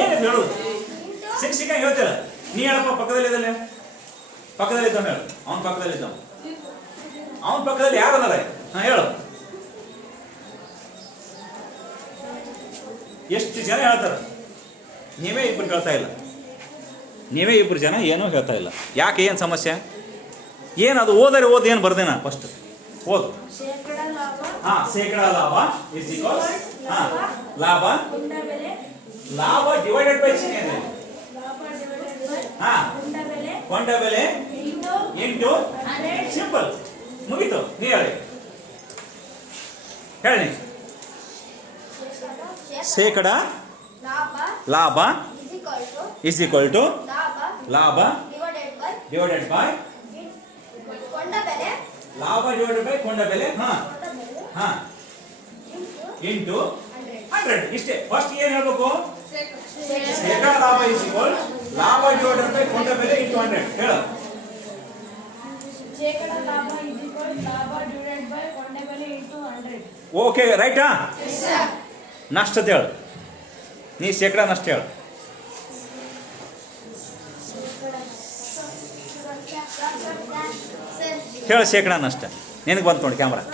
ಏನು ಹೇಳುದು ಶಿಕ್ಷಕ ಹೇಳ್ತಿಲ್ಲ. ನೀ ಹೇಳಪ್ಪ ಪಕ್ಕದಲ್ಲಿ ಇದ್ದಲ್ಲ, ಪಕ್ಕದಲ್ಲಿ ಇದ್ದಾವ ಹೇಳು. ಅವನ ಪಕ್ಕದಲ್ಲಿ ಇದ್ದಾವ, ಅವನ ಪಕ್ಕದಲ್ಲಿ ಯಾರದಾರ? ಹಾ ಹೇಳು. ಎಷ್ಟು ಜನ ಹೇಳ್ತಾರ? ನೀವೇ ಇಬ್ಬರು ಹೇಳ್ತಾ ಇಲ್ಲ. ನೀವೇ ಇಬ್ಬರು ಜನ ಏನೂ ಹೇಳ್ತಾ ಇಲ್ಲ. ಯಾಕೆ, ಏನು ಸಮಸ್ಯೆ? ಏನು ಅದು ಓದರೆ ಏನು ಬರ್ದೇನ ಫಸ್ಟ್ ಓದು. ಹಾ ಶೇಕಡ ಲಾಭ ಇಸ್ ಈಕ್ವಲ್ಸ್ ಲಾಭ ಲಾಭ ಡಿವೈಡೆಡ್ ಬೈ ಚಿಹ್ನೆ. ಹಾ ಕೊಂಡ ಬೆಲೆ ಇಂಟು ಸಿಂಪಲ್ ಮುಗೀತು. ನೀ ಹೇಳಿ ಹೇಳಿ. ಶೇಕಡ ಲಾಭ ಇಸ್ ಈಕ್ವಲ್ ಟು ಲಾಭ ಡಿವೈಡೆಡ್ ಬೈ ಲಾಭ ಡಿವೈಡೆಡ್ ಬೈ ಕೊಂಡ ಬೆಲೆ. ಹಾ ಹಾ ಇಂಟು 100. ಇಷ್ಟೇ. ಫಸ್ಟ್ ಏನ್ ಹೇಳ್ಬೇಕು, ಶೇಕಡ ಲಾಭ ಇಸ್ ಈಕ್ವಲ್ ಲಾಭ ಡಿವೈಡೆಡ್ ಬೈ ಕೊಂಡ ಬೆಲೆ ಇಂಟು 100 ಹೇಳು. ಶೇಕಡ ಲಾಭ ಲಾಭ ಡಿವೈಡೆಡ್ ಬೈ ಕೊಂಡೆ ಬೆಲೆ ಇಂಟು 100. ಓಕೆ ರೈಟಾ? ನಷ್ಟದ ಹೇಳು, ನೀ ಶೇಕಡ ನಷ್ಟ ಹೇಳು. ಹೇಳು ಶೇಕಡ ನಷ್ಟ. ನಿನಗೆ ಬಂತು ನೋಡಿ ಕ್ಯಾಮ್ರಾ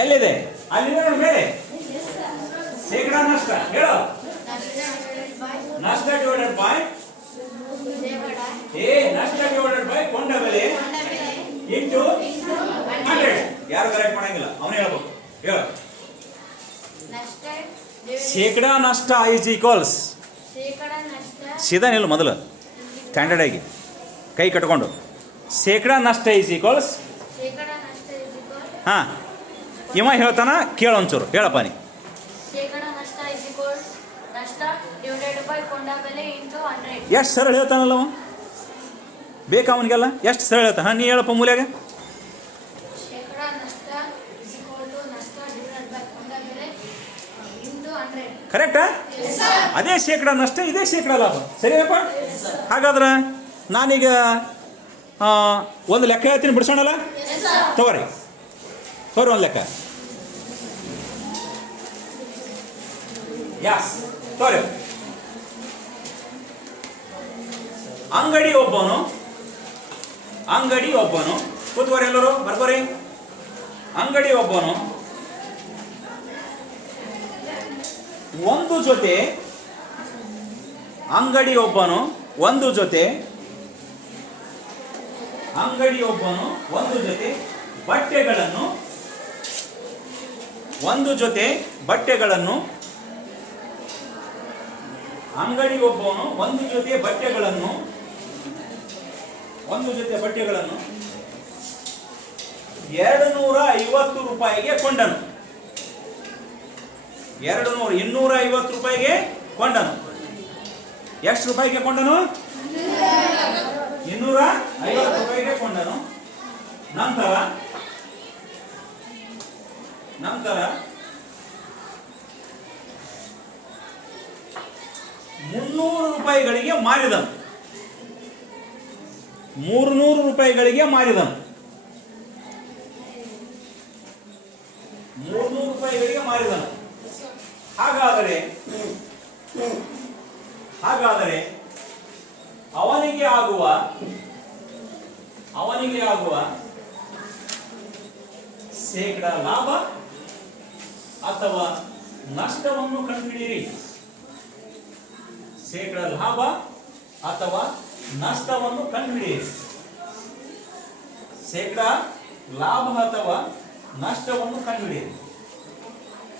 ಎಲ್ಲಿದೆ ಅಲ್ಲಿ ನೋಡಿ ಮೇಲೆ. ಶೇಕಡ ನಷ್ಟ ಹೇಳು. ನಷ್ಟ ಡಿವೈಡೆಡ್ ಬೈ ನಷ್ಟ ಡಿವೈಡೆಡ್ ಬೈ ಕೊಂಡ ಬೆಲೆ ಇಂಟು 100. ಯಾರು ಕರೆಕ್ಟ್ ಮಾಡಂಗಿಲ್ಲ, ಅವನೇ ಹೇಳ್ಬೇಕು. ಹೇಳು. ಶೇಕಡ ನಷ್ಟ ಈಸ್ ಈಕ್ವಲ್ಸ್ ಸೀದಾ ನಿಲ್ಲು ಮೊದಲು ಸ್ಟ್ಯಾಂಡರ್ಡ್ ಆಗಿ ಕೈ ಕಟ್ಕೊಂಡು. ಶೇಕಡ ನಷ್ಟ ಈಸ್ ಈಕ್ವಲ್ಸ್ ಹಾಂ ಇವ ಹೇಳ್ತಾನ ಕೇಳು ಒಂಚೂರು ಹೇಳಪ್ಪ ನೀ. ಶೇಕಡ ನಷ್ಟ ನಷ್ಟ ಡಿವೈಡೆಡ್ ಬೈ ಕೊಂಡ ಬೆಲೆ ಇಂಟು 100. ಎಷ್ಟು ಸರಳ ಹೇಳ್ತಾನಲ್ಲ ಅವ, ಬೇಕಾ ಅವನಿಗೆಲ್ಲ ಎಷ್ಟು ಸರಳ ಹೇಳ್ತಾನ. ಹಾಂ ನೀ ಹೇಳಪ್ಪ ಮೂಲೆಯಾಗ. ಶೇಕಡ ನಷ್ಟ ನಷ್ಟ ಡಿವೈಡೆಡ್ ಬೈ ಕೊಂಡ ಬೆಲೆ ಇಂಟು 100. ಕರೆಕ್ಟಾ? ಅದೇ ಶೇಕಡ ನಷ್ಟ, ಇದೇ ಶೇಕಡ ಲಾಭ. ಸರಿಯಪ್ಪ? ಹಾಗಾದ್ರೆ ನಾನೀಗ ಒಂದು ಲೆಕ್ಕ ಹೇಳ್ತೀನಿ, ಬಿಡಿಸೋಣಲ್ಲ? ತಗೋರಿ ಒಂದು ಲೆಕ್ಕ. ಯಾಸ್ ತೋರಿ. ಅಂಗಡಿ ಒಬ್ಬನು ಕೂತ್ಕೋರಿ, ಎಲ್ಲರೂ ಬರ್ಕೋರಿ. ಅಂಗಡಿ ಒಬ್ಬನು ಒಂದು ಜೊತೆ ಬಟ್ಟೆಗಳನ್ನು 250 ರೂಪಾಯಿಗೆ ಕೊಂಡನು. 250 ರೂಪಾಯಿಗೆ ಕೊಂಡನು. ಎಷ್ಟು ರೂಪಾಯಿಗೆ ಕೊಂಡನು? 250 ರೂಪಾಯಿಗೆ ಕೊಂಡನು. ನಂತರ 300 ರೂಪಾಯಿಗಳಿಗೆ ಮಾರಿದನು. 300 ರೂಪಾಯಿಗಳಿಗೆ ಮಾರಿದನು. 300 ರೂಪಾಯಿಗಳಿಗೆ ಮಾರಿದನು. ಹಾಗಾದರೆ ಅವನಿಗೆ ಆಗುವ ಶೇಕಡ ಲಾಭ ಅಥವಾ ನಷ್ಟವನ್ನು ಕಂಡುಹಿಡಿಯಿರಿ. ಶೇಕಡ ಲಾಭ ಅಥವಾ ನಷ್ಟವನ್ನು ಕಂಡುಹಿಡಿಯಿರಿ. ಶೇಕಡ ಲಾಭ ಅಥವಾ ನಷ್ಟವನ್ನು ಕಂಡುಹಿಡಿಯಿರಿ.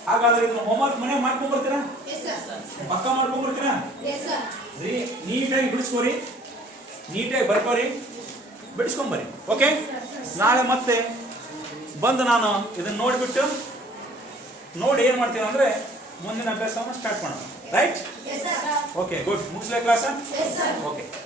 ಹಾಗಾದ್ರೆ ಇದನ್ನು ಹೋಮ್ವರ್ಕ್ ಮನೆ ಮಾಡ್ಕೊಂಡ್ ಬರ್ತೀರಾ? ಪಕ್ಕ ಮಾಡ್ಕೊಂಡ್ ಬರ್ತೀರಾ? ನೀಟಾಗಿ ಬಿಡಿಸ್ಕೋರಿ, ನೀಟಾಗಿ ಬರ್ಕೋರಿ, ಬಿಡಿಸ್ಕೊಂಬರಿ. ಓಕೆ, ನಾಳೆ ಮತ್ತೆ ಬಂದು ನಾನು ಇದನ್ನು ನೋಡಿಬಿಟ್ಟು ನೋಡಿ ಏನು ಮಾಡ್ತೀನಿ ಅಂದರೆ ಮುಂದಿನ ಅಭ್ಯಾಸವನ್ನು ಸ್ಟಾರ್ಟ್ ಮಾಡೋಣ. ರೈಟ್? Okay, good. ಮುಗಿಸ್ಲೇ ಕ್ಲಾಸ? ಓಕೆ.